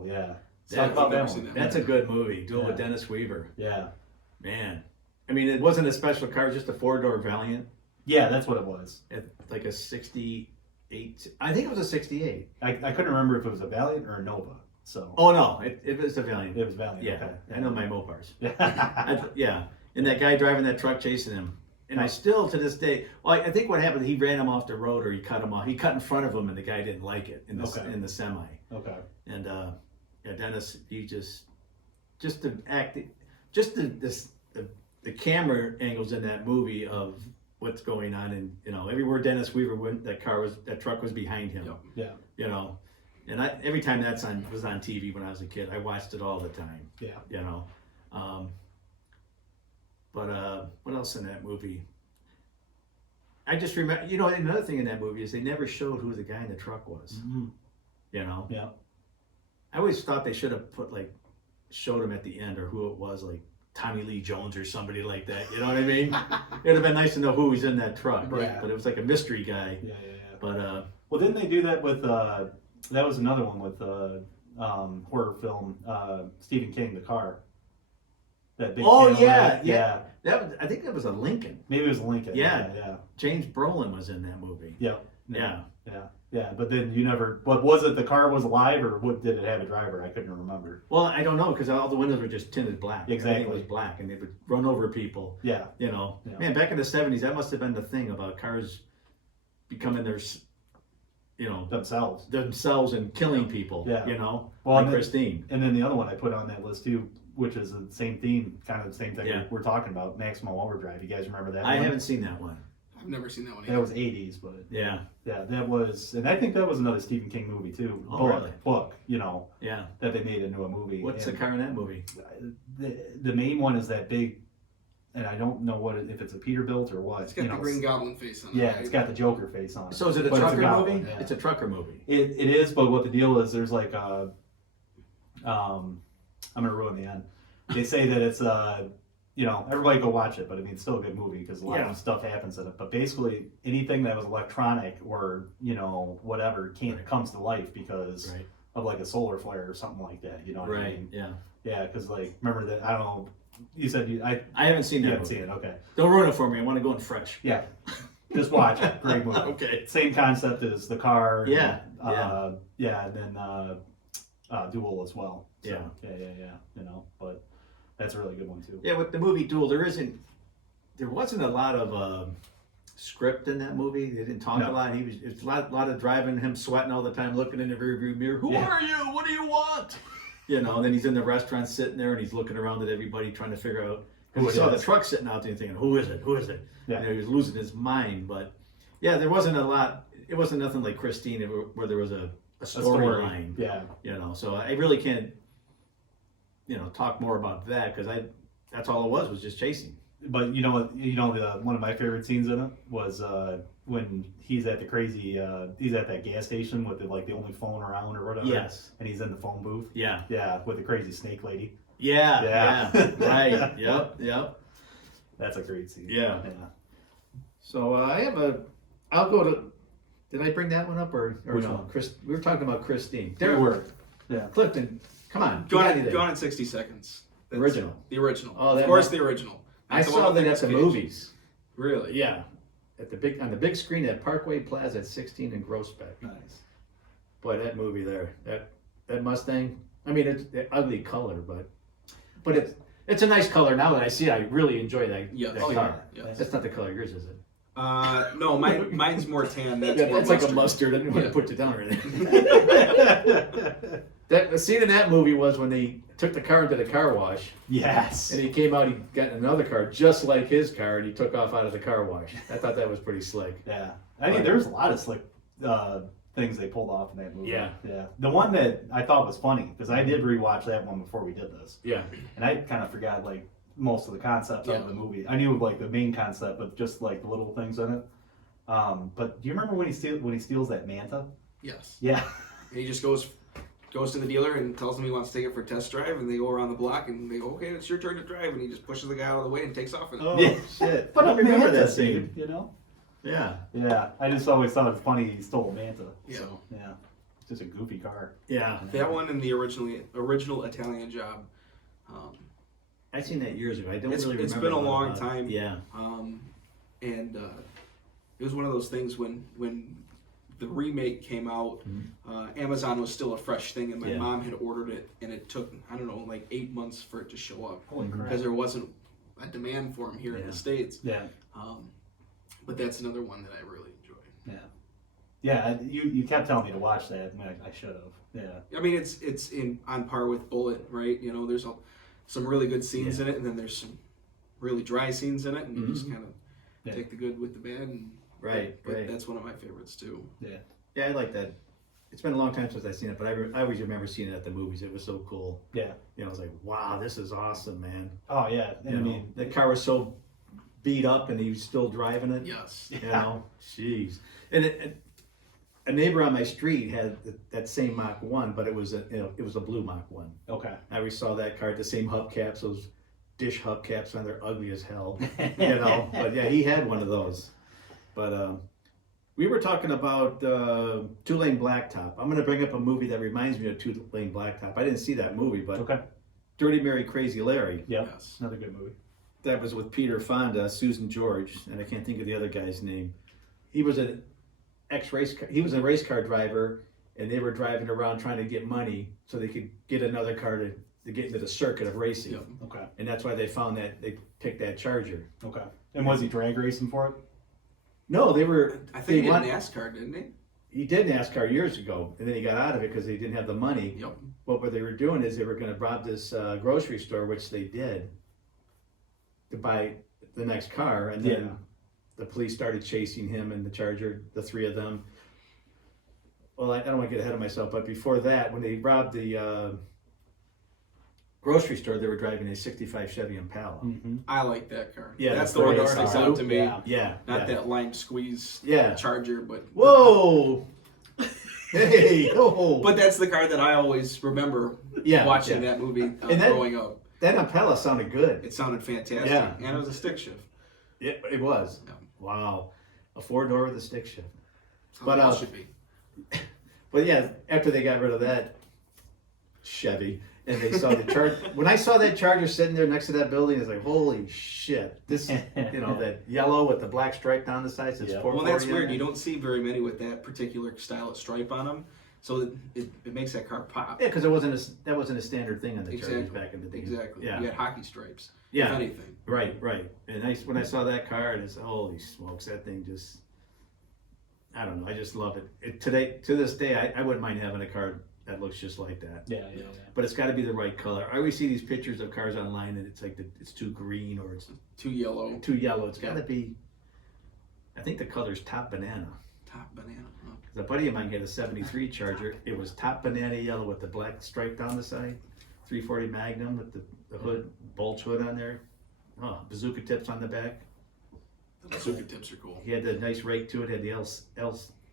Yeah. Talk about that one. That's a good movie. Duel with Dennis Weaver. Yeah. Man. I mean, it wasn't a special car, just a 4-door Valiant. Yeah, that's what it was. Like a 68. I think it was a 68. I couldn't remember if it was a Valiant or a Nova. So. Oh, no. It was a Valiant. It was Valiant. Yeah. Okay. I know my Mopars. Yeah. Yeah. And that guy driving that truck chasing him. And I still, to this day, I think what happened, he ran him off the road or he cut him off. He cut in front of him and the guy didn't like it in the semi. Okay. And Dennis, he just the acting, just the camera angles in that movie of what's going on, and everywhere Dennis Weaver went, that truck was behind him. Yep. Yeah. And every time was on TV when I was a kid, I watched it all the time. Yeah. But what else in that movie? I just remember, another thing in that movie is they never showed who the guy in the truck was. Mm-hmm. Yeah. I always thought they should have showed him at the end or who it was, like Tommy Lee Jones or somebody like that. You know what I mean? It'd have been nice to know who was in that truck. Right. But it was like a mystery guy. Yeah. But well, didn't they do that with? That was another one with horror film. Stephen King, The Car. That big. Yeah. I think that was a Lincoln. Maybe it was Lincoln. Yeah. Yeah. James Brolin was in that movie. Yeah. Yeah. But then you never. What was it? The car was alive, or what? Did it have a driver? I couldn't remember. Well, I don't know because all the windows were just tinted black. Exactly. Everything was black, and they would run over people. Yeah. Man, back in the 70s, that must have been the thing about cars becoming their, themselves and killing people. Yeah. Well, Well, Christine. And then the other one I put on that list too, which is the same theme, kind of the same thing Yeah. we're talking about, Maximum Overdrive. You guys remember that? I one? haven't seen that one. I've never seen that one That either. was 80s, but Yeah. that was, and I think that was another Stephen King movie too. Oh, really? Book, Yeah. that they made into a movie. What's the And car in that movie? the main one is that big, and I don't know if it's a Peterbilt or what. It's got the Green Goblin face on it. Yeah, right? it's got the Joker face on it. So is it a But it's trucker goblin, movie? yeah. It's a trucker movie. It is, but what the deal is, there's like I'm gonna ruin the end. They say that it's everybody go watch it, but I mean it's still a good movie because a lot of stuff happens in it. But basically anything that was electronic or whatever comes to life because of like a solar flare or something like that. You know what I mean? Yeah. Yeah, because like remember that I don't know. You said I haven't seen that haven't movie. seen it. Okay. Don't ruin it for me. I want to go in fresh. Yeah. Just watch it. Great movie. Okay. Same concept as The Car. Yeah. And then Duel as well. So, Yeah. But that's a really good one too. Yeah, with the movie Duel, there wasn't a lot of script in that movie. They didn't talk a lot. It's a lot of driving, him sweating all the time, looking in the rearview mirror. Who are you? What do you want? And then he's in the restaurant sitting there and he's looking around at everybody trying to figure out. Because he saw the truck sitting out there and thinking, who is it? Who is it? Yeah. He was losing his mind. But yeah, there wasn't a lot. It wasn't nothing like Christine where there was a storyline. Yeah. So I really can't talk more about that because that's all it was just chasing. But one of my favorite scenes in it was when he's at the crazy he's at that gas station with the only phone around or whatever. Yes. And he's in the phone booth. Yeah. Yeah, with the crazy snake lady. Yeah. Right. Yep. That's a great scene. Yeah. So I'll go to. Did I bring that one up or Which no? one? Chris, we were talking about Christine. There were. Yeah. Clifton, come on. Go you got on, anything? go on in 60 seconds. That's Original. The original. Oh, of that course, might- the original. I Not the saw one with that at the Nicolas Cage. movies. Really? Yeah, on the big screen at Parkway Plaza at 16 in Groesbeck. Nice. Boy, that movie there, that Mustang. I mean, it's an ugly color, but it's a nice color. Now that I see it, I really enjoy that, Yes. that Oh, car. yeah. That's not the color of yours, is it? No, mine's more tan. That's Yeah, more that's like a mustard. mustard. I didn't want Yeah. to put it down or anything. The scene in that movie was when they took the car into the car wash, Yes. and he came out. He got another car just like his car, and he took off out of the car wash. I thought that was pretty slick. Yeah. I mean, there's a lot of slick things they pulled off in that movie. Yeah. Yeah. The one that I thought was funny, because I did rewatch that one before we did this, Yeah, and I kind of forgot like most of the concept Yeah. of the movie. I knew like the main concept, but just like the little things in it. But do you remember when he steals that Manta? Yes. Yeah. And he just goes to the dealer and tells him he wants to take it for a test drive, and they go around the block and they go, okay, it's your turn to drive, and he just pushes the guy out of the way and takes off. Oh Yeah. shit! But I a remember Manta, that scene. dude, you know? Yeah, Yeah. I just always thought it was funny he stole a Manta. Yeah. So, yeah. It's just a goofy car. yeah. That one and the original Italian Job. I seen that years ago. I don't It's really remember. been a lot long about it. time. Yeah, And it was one of those things when the remake came out, Amazon was still a fresh thing, and my Yeah. mom had ordered it, and it took, I don't know, like 8 months for it to show up Holy crap. because there wasn't a demand for them here in Yeah. the States. Yeah. But that's another one that I really enjoy. Yeah. Yeah, you kept telling me to watch that, and I should have. Yeah. I mean, it's on par with Bullet, right? You know, there's some really good scenes in it, and then there's some really dry scenes in it, and you just kind of Yeah. take the good with the bad. And right. That's one of my favorites too. Yeah, I like that. It's been a long time since I've seen it, but I always remember seeing it at the movies. It was so cool. Yeah. You know, I was like, wow, this is awesome, man. Oh yeah. You know, the car was so beat up, and he was still driving it. Yes. You know, jeez. And a neighbor on my street had that same Mach 1, but it was a blue Mach 1. Okay. I always saw that car, the same hubcaps, those dish hubcaps, and they're ugly as hell. You know, but yeah, he had one of those. But we were talking about Two-Lane Blacktop. I'm going to bring up a movie that reminds me of Two-Lane Blacktop. I didn't see that movie, but Okay. Dirty Mary, Crazy Larry. Yep. Yes. Another good movie. That was with Peter Fonda, Susan George, and I can't think of the other guy's name. He was a race car driver, and they were driving around trying to get money so they could get another car to get into the circuit of racing. Yep. Okay. And that's why they picked that Charger. Okay. And was he drag racing for it? No, they were. I think he they did want- NASCAR, didn't he? He did NASCAR years ago, and then he got out of it because they didn't have the money. Yep. But what they were doing is they were going to rob this grocery store, which they did, to buy the next car, and then Yeah. the police started chasing him and the Charger, the three of them. Well, I don't want to get ahead of myself, but before that, when they robbed the grocery store, they were driving a '65 Chevy Impala. Mm-hmm. I like that car. Yeah, that's the the one four-door that sticks car. out to me. Yeah. Yeah, Not yeah. that lime squeeze Yeah. Charger, but Whoa! Hey! Oh! But that's the car that I always remember Yeah, watching yeah. that movie And that- growing up. That Impala sounded good. It sounded fantastic, Yeah. and it was a stick shift. It was. Yeah. Wow. A 4-door with a stick shift. How But, it all should be. But yeah, after they got rid of that Chevy and they saw the Charger, when I saw that Charger sitting there next to that building, it's like, holy shit! This, that yellow with the black stripe down the side says Yeah. 440. Well, that's on weird. it. You don't see very many with that particular style of stripe on them, so it makes that car pop. Yeah, because that wasn't a standard thing on the Chargers Exactly. back in the day. Exactly. Yeah. You had hockey stripes. Yeah. If anything. Right. And when I saw that car, and it's holy smokes, that thing just. I don't know. I just love it. To this day, I wouldn't mind having a car that looks just like that. Yeah. But it's got to be the right color. I always see these pictures of cars online, and it's like it's too green or it's Too yellow. too yellow. It's Yeah. got to be. I think the color's top banana. Top banana. Huh? 'Cause a buddy of mine had a '73 Charger. It was top banana yellow with the black stripe down the side. 340 Magnum with the hood, bulge hood on there. Oh, bazooka tips on the back. The bazooka tips are cool. He had the nice rake to it. Had the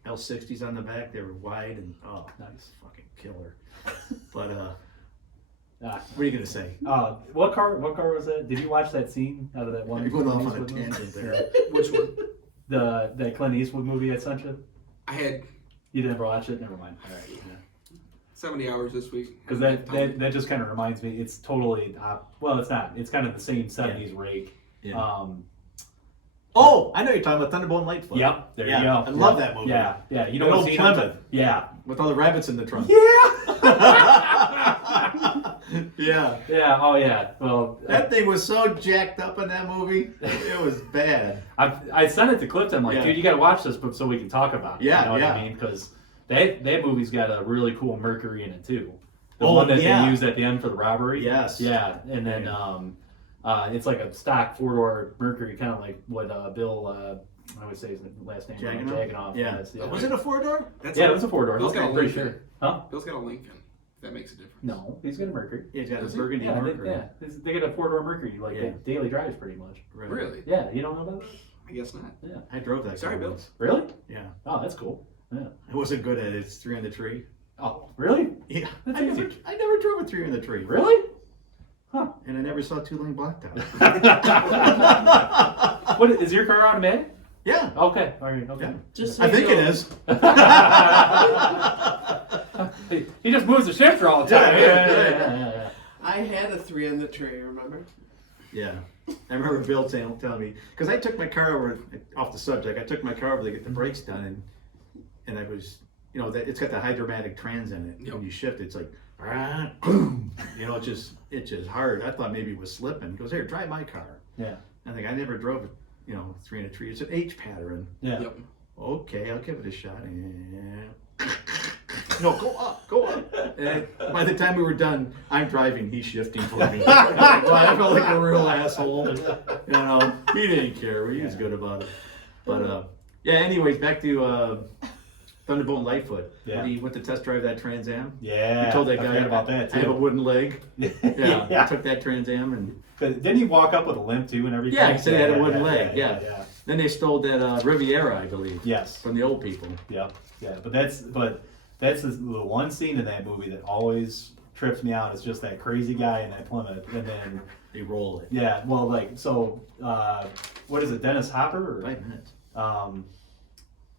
L60s on the back. They were wide and Nice. fucking killer. But What are you gonna say? What car was that? Did you watch that scene out of that one? You went off Clint on a Eastwood movie? tangent there. Which one? That Clint Eastwood movie I sent you? I had You didn't ever watch it? Never mind. All right. Yeah. 70 hours this week. Because that just kind of reminds me, it's totally, well, it's not. It's kind of the same 70s rake. Yeah. Oh, I know you're talking about Thunderbolt and Lightfoot. Yep, there Yeah, you go. I love that movie. Yeah, yeah. You know Good what old scene Plymouth. Yeah. With all the rabbits in the trunk. Yeah! Yeah. Yeah, oh yeah. Well, That thing was so jacked up in that movie. It was bad. I sent it to Clifton. I'm like, Yeah. dude, you got to watch this so we can talk about it. Yeah, You know what yeah. I mean? Because that movie's got a really cool Mercury in it too. The Oh, one that yeah. they used at the end for the robbery. Yes. Yeah, and then it's like a stock 4-door Mercury, kind of like what Bill. I would say his last name. Jaganoff. Yeah. Has, Was it a 4-door? Yeah, it was a 4-door. Bill's got a I'm pretty Lincoln. sure. Huh? Bill's got a Lincoln. If that makes a difference. No, he's got a Mercury. Yeah, he's got a Does he? burgundy Yeah, Mercury. they get a 4-door Mercury, like Yeah. they daily drives pretty much. Right. Really? Yeah, you don't know about that? I guess not. Yeah. I drove that Sorry, car Bill. once. Really? Yeah. Oh, that's cool. Yeah. I wasn't good at it. It's 3 on the tree. Oh, really? Yeah. That's I easy. never drove a 3 on the tree. Really? Huh. And I never saw 2-lane blacktop. What is your car automatic? Yeah. Okay. All right. Okay. Yeah. Just so I you think it know, is. He just moves the shifter all the time. Yeah. I had a 3 on the tree, remember? Yeah. I remember Bill telling me, because I took my car over, off the subject, I took my car over to get the brakes done, and I was, it's got the hydromatic trans in it. Yep. When you shift, it's like, boom. It's just hard. I thought maybe it was slipping. He goes, here, drive my car. Yeah. I think I never drove it, 3 in a tree. It's an H pattern. Yeah. Yep. Okay, I'll give it a shot. No, go up. And by the time we were done, I'm driving, he's shifting for me. I felt like a real asshole. He didn't care. He was good about it. But yeah. Anyways, back to Thunderbolt and Lightfoot. Yeah. When he went to test drive that Trans Am. Yeah. He told that I guy forgot about that I have a too. wooden leg. Yeah. Yeah. He took that Trans Am and But didn't he walk up with a limp too and everything? yeah, he said he had a wooden leg. Yeah. Yeah. Then they stole that Riviera, I believe. Yes. From the old people. Yeah. Yeah. But that's the one scene in that movie that always trips me out. It's just that crazy guy in that Plymouth, and then They roll it. yeah. Well, like so. What is it? Dennis Hopper or 5 minutes.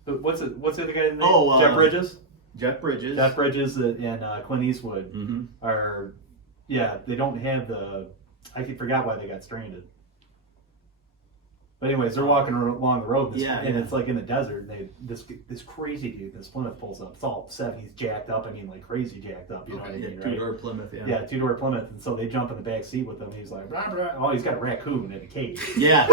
what's the other guy's name? Oh, Jeff Bridges. Jeff Bridges. Jeff Bridges and Clint Eastwood Mm-hmm. are, yeah, they don't have I forgot why they got stranded. But anyways, they're walking along the road, and it's like in the desert. And this crazy dude, this Plymouth pulls up. It's all 70s jacked up. I mean, like crazy jacked up. You know what I mean, right? 2-door Plymouth. Yeah. Yeah, 2-door Plymouth, and so they jump in the back seat with him. He's like, blah, blah. Oh, he's got a raccoon in a cage. Yeah.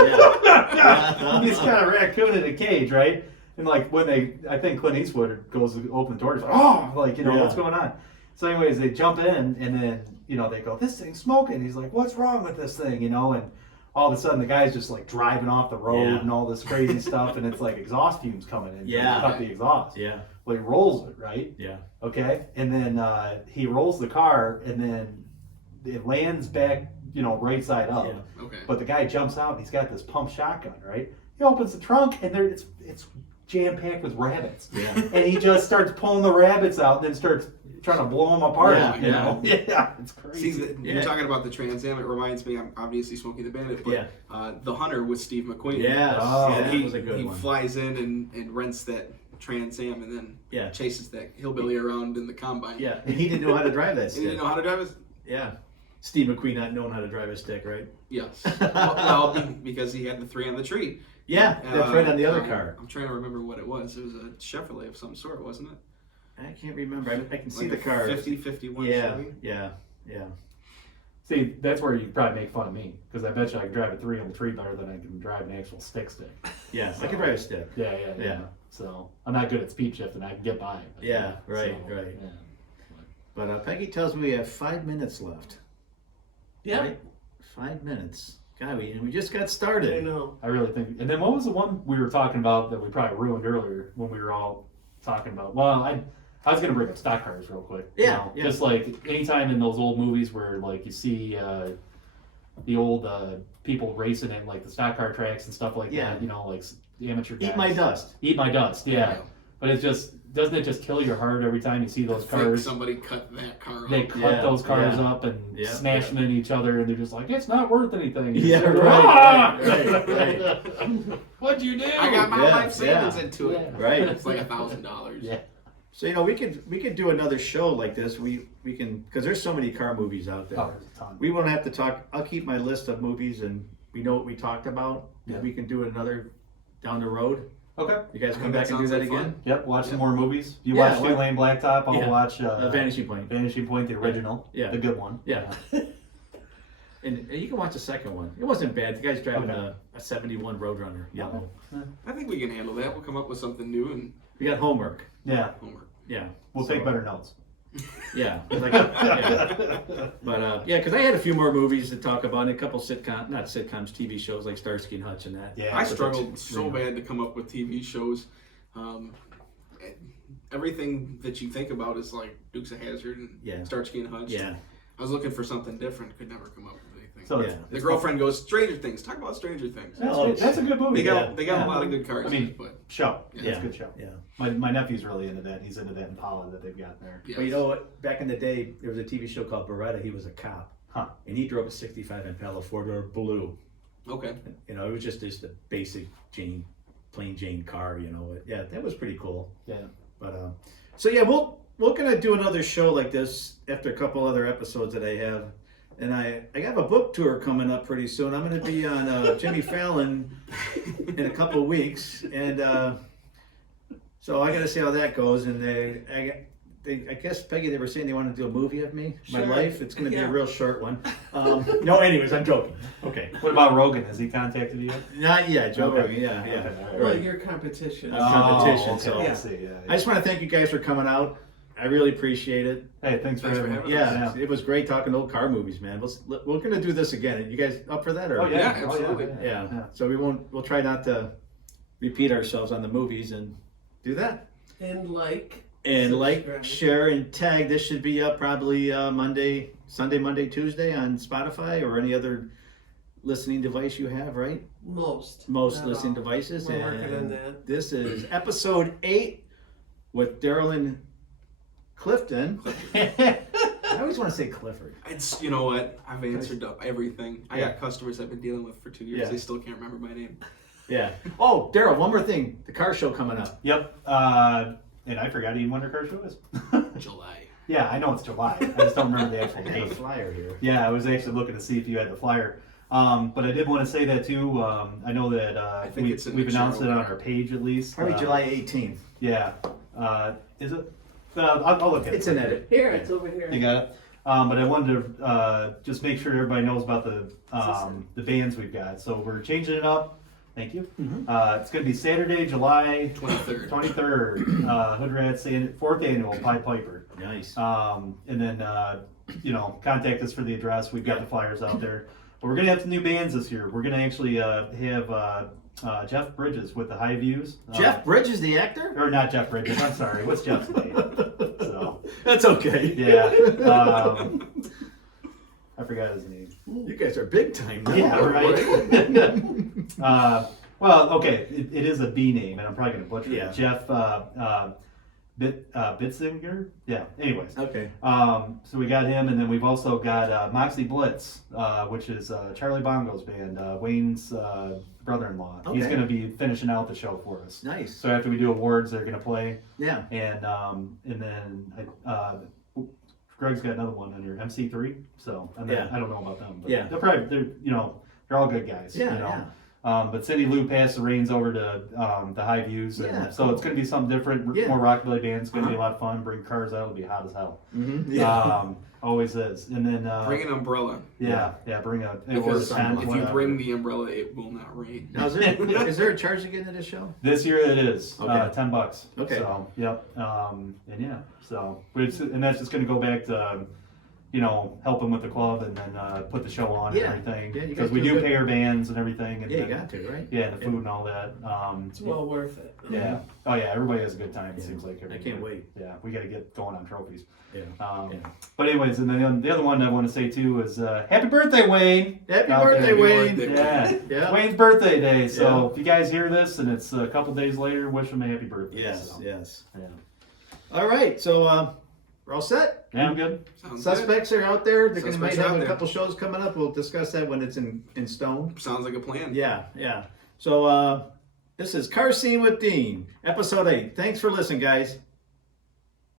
He's got a raccoon in a cage, right? And like when I think Clint Eastwood goes to open the door, he's like, oh, like Yeah. what's going on? So anyways, they jump in, and then they go, this thing's smoking. He's like, what's wrong with this thing? And all of a sudden the guy's just like driving off the road Yeah. and all this crazy stuff, and it's like exhaust fumes coming in. Yeah. Cut the exhaust. Yeah. Well, he rolls it, right? Yeah. Okay, and then he rolls the car, and then it lands back, right side up. Yeah. Okay. But the guy jumps out, and he's got this pump shotgun, right? He opens the trunk, and it's jam packed with rabbits, Yeah. and he just starts pulling the rabbits out, and then starts trying to blow them apart. Yeah, Yeah, it's crazy. See, you're talking about the Trans Am. It reminds me. I'm obviously Smokey the Bandit, but the Hunter with Steve McQueen. Yes. Oh, Yeah, And that was a good he one. flies in and rents that Trans Am, and then chases that hillbilly around in the combine. Yeah. And he didn't know how to drive that And stick. you didn't know how to drive it? Yeah. Steve McQueen not knowing how to drive a stick, right? Yes. well, because he had the 3 on the tree. Yeah. That's right on the other car. I'm trying to remember what it was. It was a Chevrolet of some sort, wasn't it? I can't remember. I can see Like the a car. 50, 51 Yeah. Chevy. Yeah. See, that's where you probably make fun of me, because I bet you I can drive a 3 on the tree better than I can drive an actual stick. Yeah. I can drive a stick. Yeah. So I'm not good at speed shifting. I can get by. But, Yeah, right. Yeah. But Peggy tells me we have 5 minutes left. Yeah. Right? 5 minutes. God, we just got I started. know. I really think. And then what was the one we were talking about that we probably ruined earlier when we were all talking about? Well, I was going to bring up stock cars real quick. Yeah, yeah. Just like anytime in those old movies where like you see the old people racing in like the stock car tracks and stuff like Yeah. that, like the amateur guys. Eat my dust. Eat my dust, yeah. But it just doesn't it just kill your heart every time you see those I think cars? somebody cut that car up. They cut Yeah, those cars yeah. up and Yeah, smash them in each other, and they're just like, it's not worth anything. Yeah, It's like, right, right. What'd you do? I got my Yeah, life savings yeah. into it. Right. It's like $1,000. Yeah. So we could do another show like this. We can, because there's so many car movies out there. Oh, there's a ton. We won't have to talk. I'll keep my list of movies, and we know what we talked about. Yeah. We can do another down the road. Okay. You guys I come think back and do sounds that like fun. again. Yep. Watch some more movies. You Yeah, watch what- Two Lane Blacktop. I'll Yeah. watch Vanishing Point. Vanishing Point, the original. Yeah. The good one. Yeah. And you can watch the second one. It wasn't bad. The guy's driving Okay. a 71 Roadrunner. Yeah. I think we can handle that. We'll come up with something new and We got homework. Yeah. homework. Yeah. We'll So, take better notes. Yeah. Yeah. But yeah, because I had a few more movies to talk about, and a couple not sitcoms, TV shows like Starsky and Hutch and that. Yeah. I But struggled that's- so bad to come up with TV shows. Everything that you think about is like Dukes of Hazzard and Yeah. Starsky and Hutch. Yeah. I was looking for something different. Could never come up with anything. So Yeah. the girlfriend goes, Stranger Things. Talk about Stranger Things. That's a good movie. They got Yeah. a lot of good cars. I mean, but show. Yeah. It's a good show. Yeah. My nephew's really into that. He's into that Impala that they've got there. yes. But you know what? Back in the day, there was a TV show called Beretta. He was a cop. Huh. And he drove a 65 Impala 4-door blue. Okay. It was just a basic plain Jane car, Yeah, that was pretty cool. Yeah. But so yeah, we're gonna do another show like this after a couple other episodes that I have, and I have a book tour coming up pretty soon. I'm gonna be on Jimmy Fallon in a couple of weeks, and so I gotta see how that goes. And I guess Peggy, they were saying they wanted to do a movie of me, my Sure. life. It's gonna be a Yeah. real short one. No, anyways, I'm joking. Okay, What about Rogan? Has he contacted you yet? not yet, Joe Okay. Rogan. Yeah, Okay, yeah. all right. Well, Right. your competition. Oh. competition, okay, so- I see. Yeah, I just want to thank you guys for coming out. I really appreciate it. Hey, thanks for having me. Yeah, it was great talking old car movies, man. We're gonna do this again. You guys up for that? Or? Oh yeah, Yeah, oh, absolutely. Yeah. So we'll try not to repeat ourselves on the movies and do that. And And subscribe. share, and tag. This should be up probably Sunday, Monday, Tuesday on Spotify or any other listening device you have, right? Most Most Not listening all. devices. We're working on And that. this is episode 8 with Darrell and Clifton. I always want to say Clifford. It's, you know what? I've answered up everything. I Yeah. got customers I've been dealing with for 2 years. Yeah. They still can't remember my name. Yeah. Oh, Darrell, one more thing. The car show coming up. Yep. And I forgot even when our car show is. July. Yeah, I know it's July. I just don't remember the actual I have a date. flyer here. Yeah, I was actually looking to see if you had the flyer. But I did want to say that too. I know that think it's in we've the announced it channel. on our page at least. Probably July 18th. Yeah. Is it? I'll look at It's it. an edit. Here, it's over here. You got it. But I wanted to just make sure everybody knows about the bands we've got. So we're changing it up. Thank you. It's going to be Saturday, July 23rd. 23rd. Hood Rats 4th annual Pied Piper. Nice. And then contact us for the address. We've got the flyers out there. But we're gonna have some new bands this year. We're gonna actually have Jeff Bridges with the High Views. Jeff Bridges, the actor? Or not Jeff Bridges. I'm sorry. What's Jeff's name? So That's okay. yeah. I forgot his name. You guys are big time now. Yeah, right. Well, okay, it is a B name, and I'm probably gonna butcher Yeah. it. Jeff Bitzinger. Yeah. Anyways. Okay. So we got him, and then we've also got Moxie Blitz, which is Charlie Bongo's band, Wayne's brother-in-law. He's Okay. going to be finishing out the show for us. Nice. So after we do awards, they're going to play, Yeah. and then Greg's got another one under MC3. So I don't know about them, but Yeah. they're all good guys. Yeah. you know? Yeah. But Cindy Lou passed the reins over to the High Views, and Yeah, so cool. it's going to be something different, Yeah. more rockabilly bands. It's going to be a Uh-huh. lot of fun. Bring cars out; it'll be hot as hell. Mm-hmm. Yeah. Always is. And then Bring an umbrella. bring a Because or tent, if you whatever. bring the umbrella, it will not rain. Now, is there a charge to get into the show? This year it is Okay. $10. Okay. So yep. And yeah. So and that's just going to go back to you know, help them with the club and then put the show on Yeah. and everything. Yeah, you Because guys we do do good. pay our bands and everything. And Yeah, you then- got to, right? Yeah, the food and all that. It's well worth it. Yeah. Oh yeah, everybody has a good time. It Yeah. seems like I every can't year. wait. Yeah, we got to get going on trophies. Yeah. Yeah. Yeah. But anyways, and then the other one I want to say too is Happy birthday, Wayne! Happy Out birthday, there. Wayne! birthday. Yeah, Yeah. Wayne's birthday day. So Yeah. if you guys hear this and it's a couple days later, wish him a happy birthday. Yes, So, yes. Yeah. All right, so we're all set. Yeah, I'm good. Sounds good. Suspects are out there. They're going to might Suspects are have out a there. couple shows coming up. We'll discuss that when it's in stone. Sounds like a plan. Yeah, yeah. So this is Car Scene with Dean, episode 8. Thanks for listening, guys.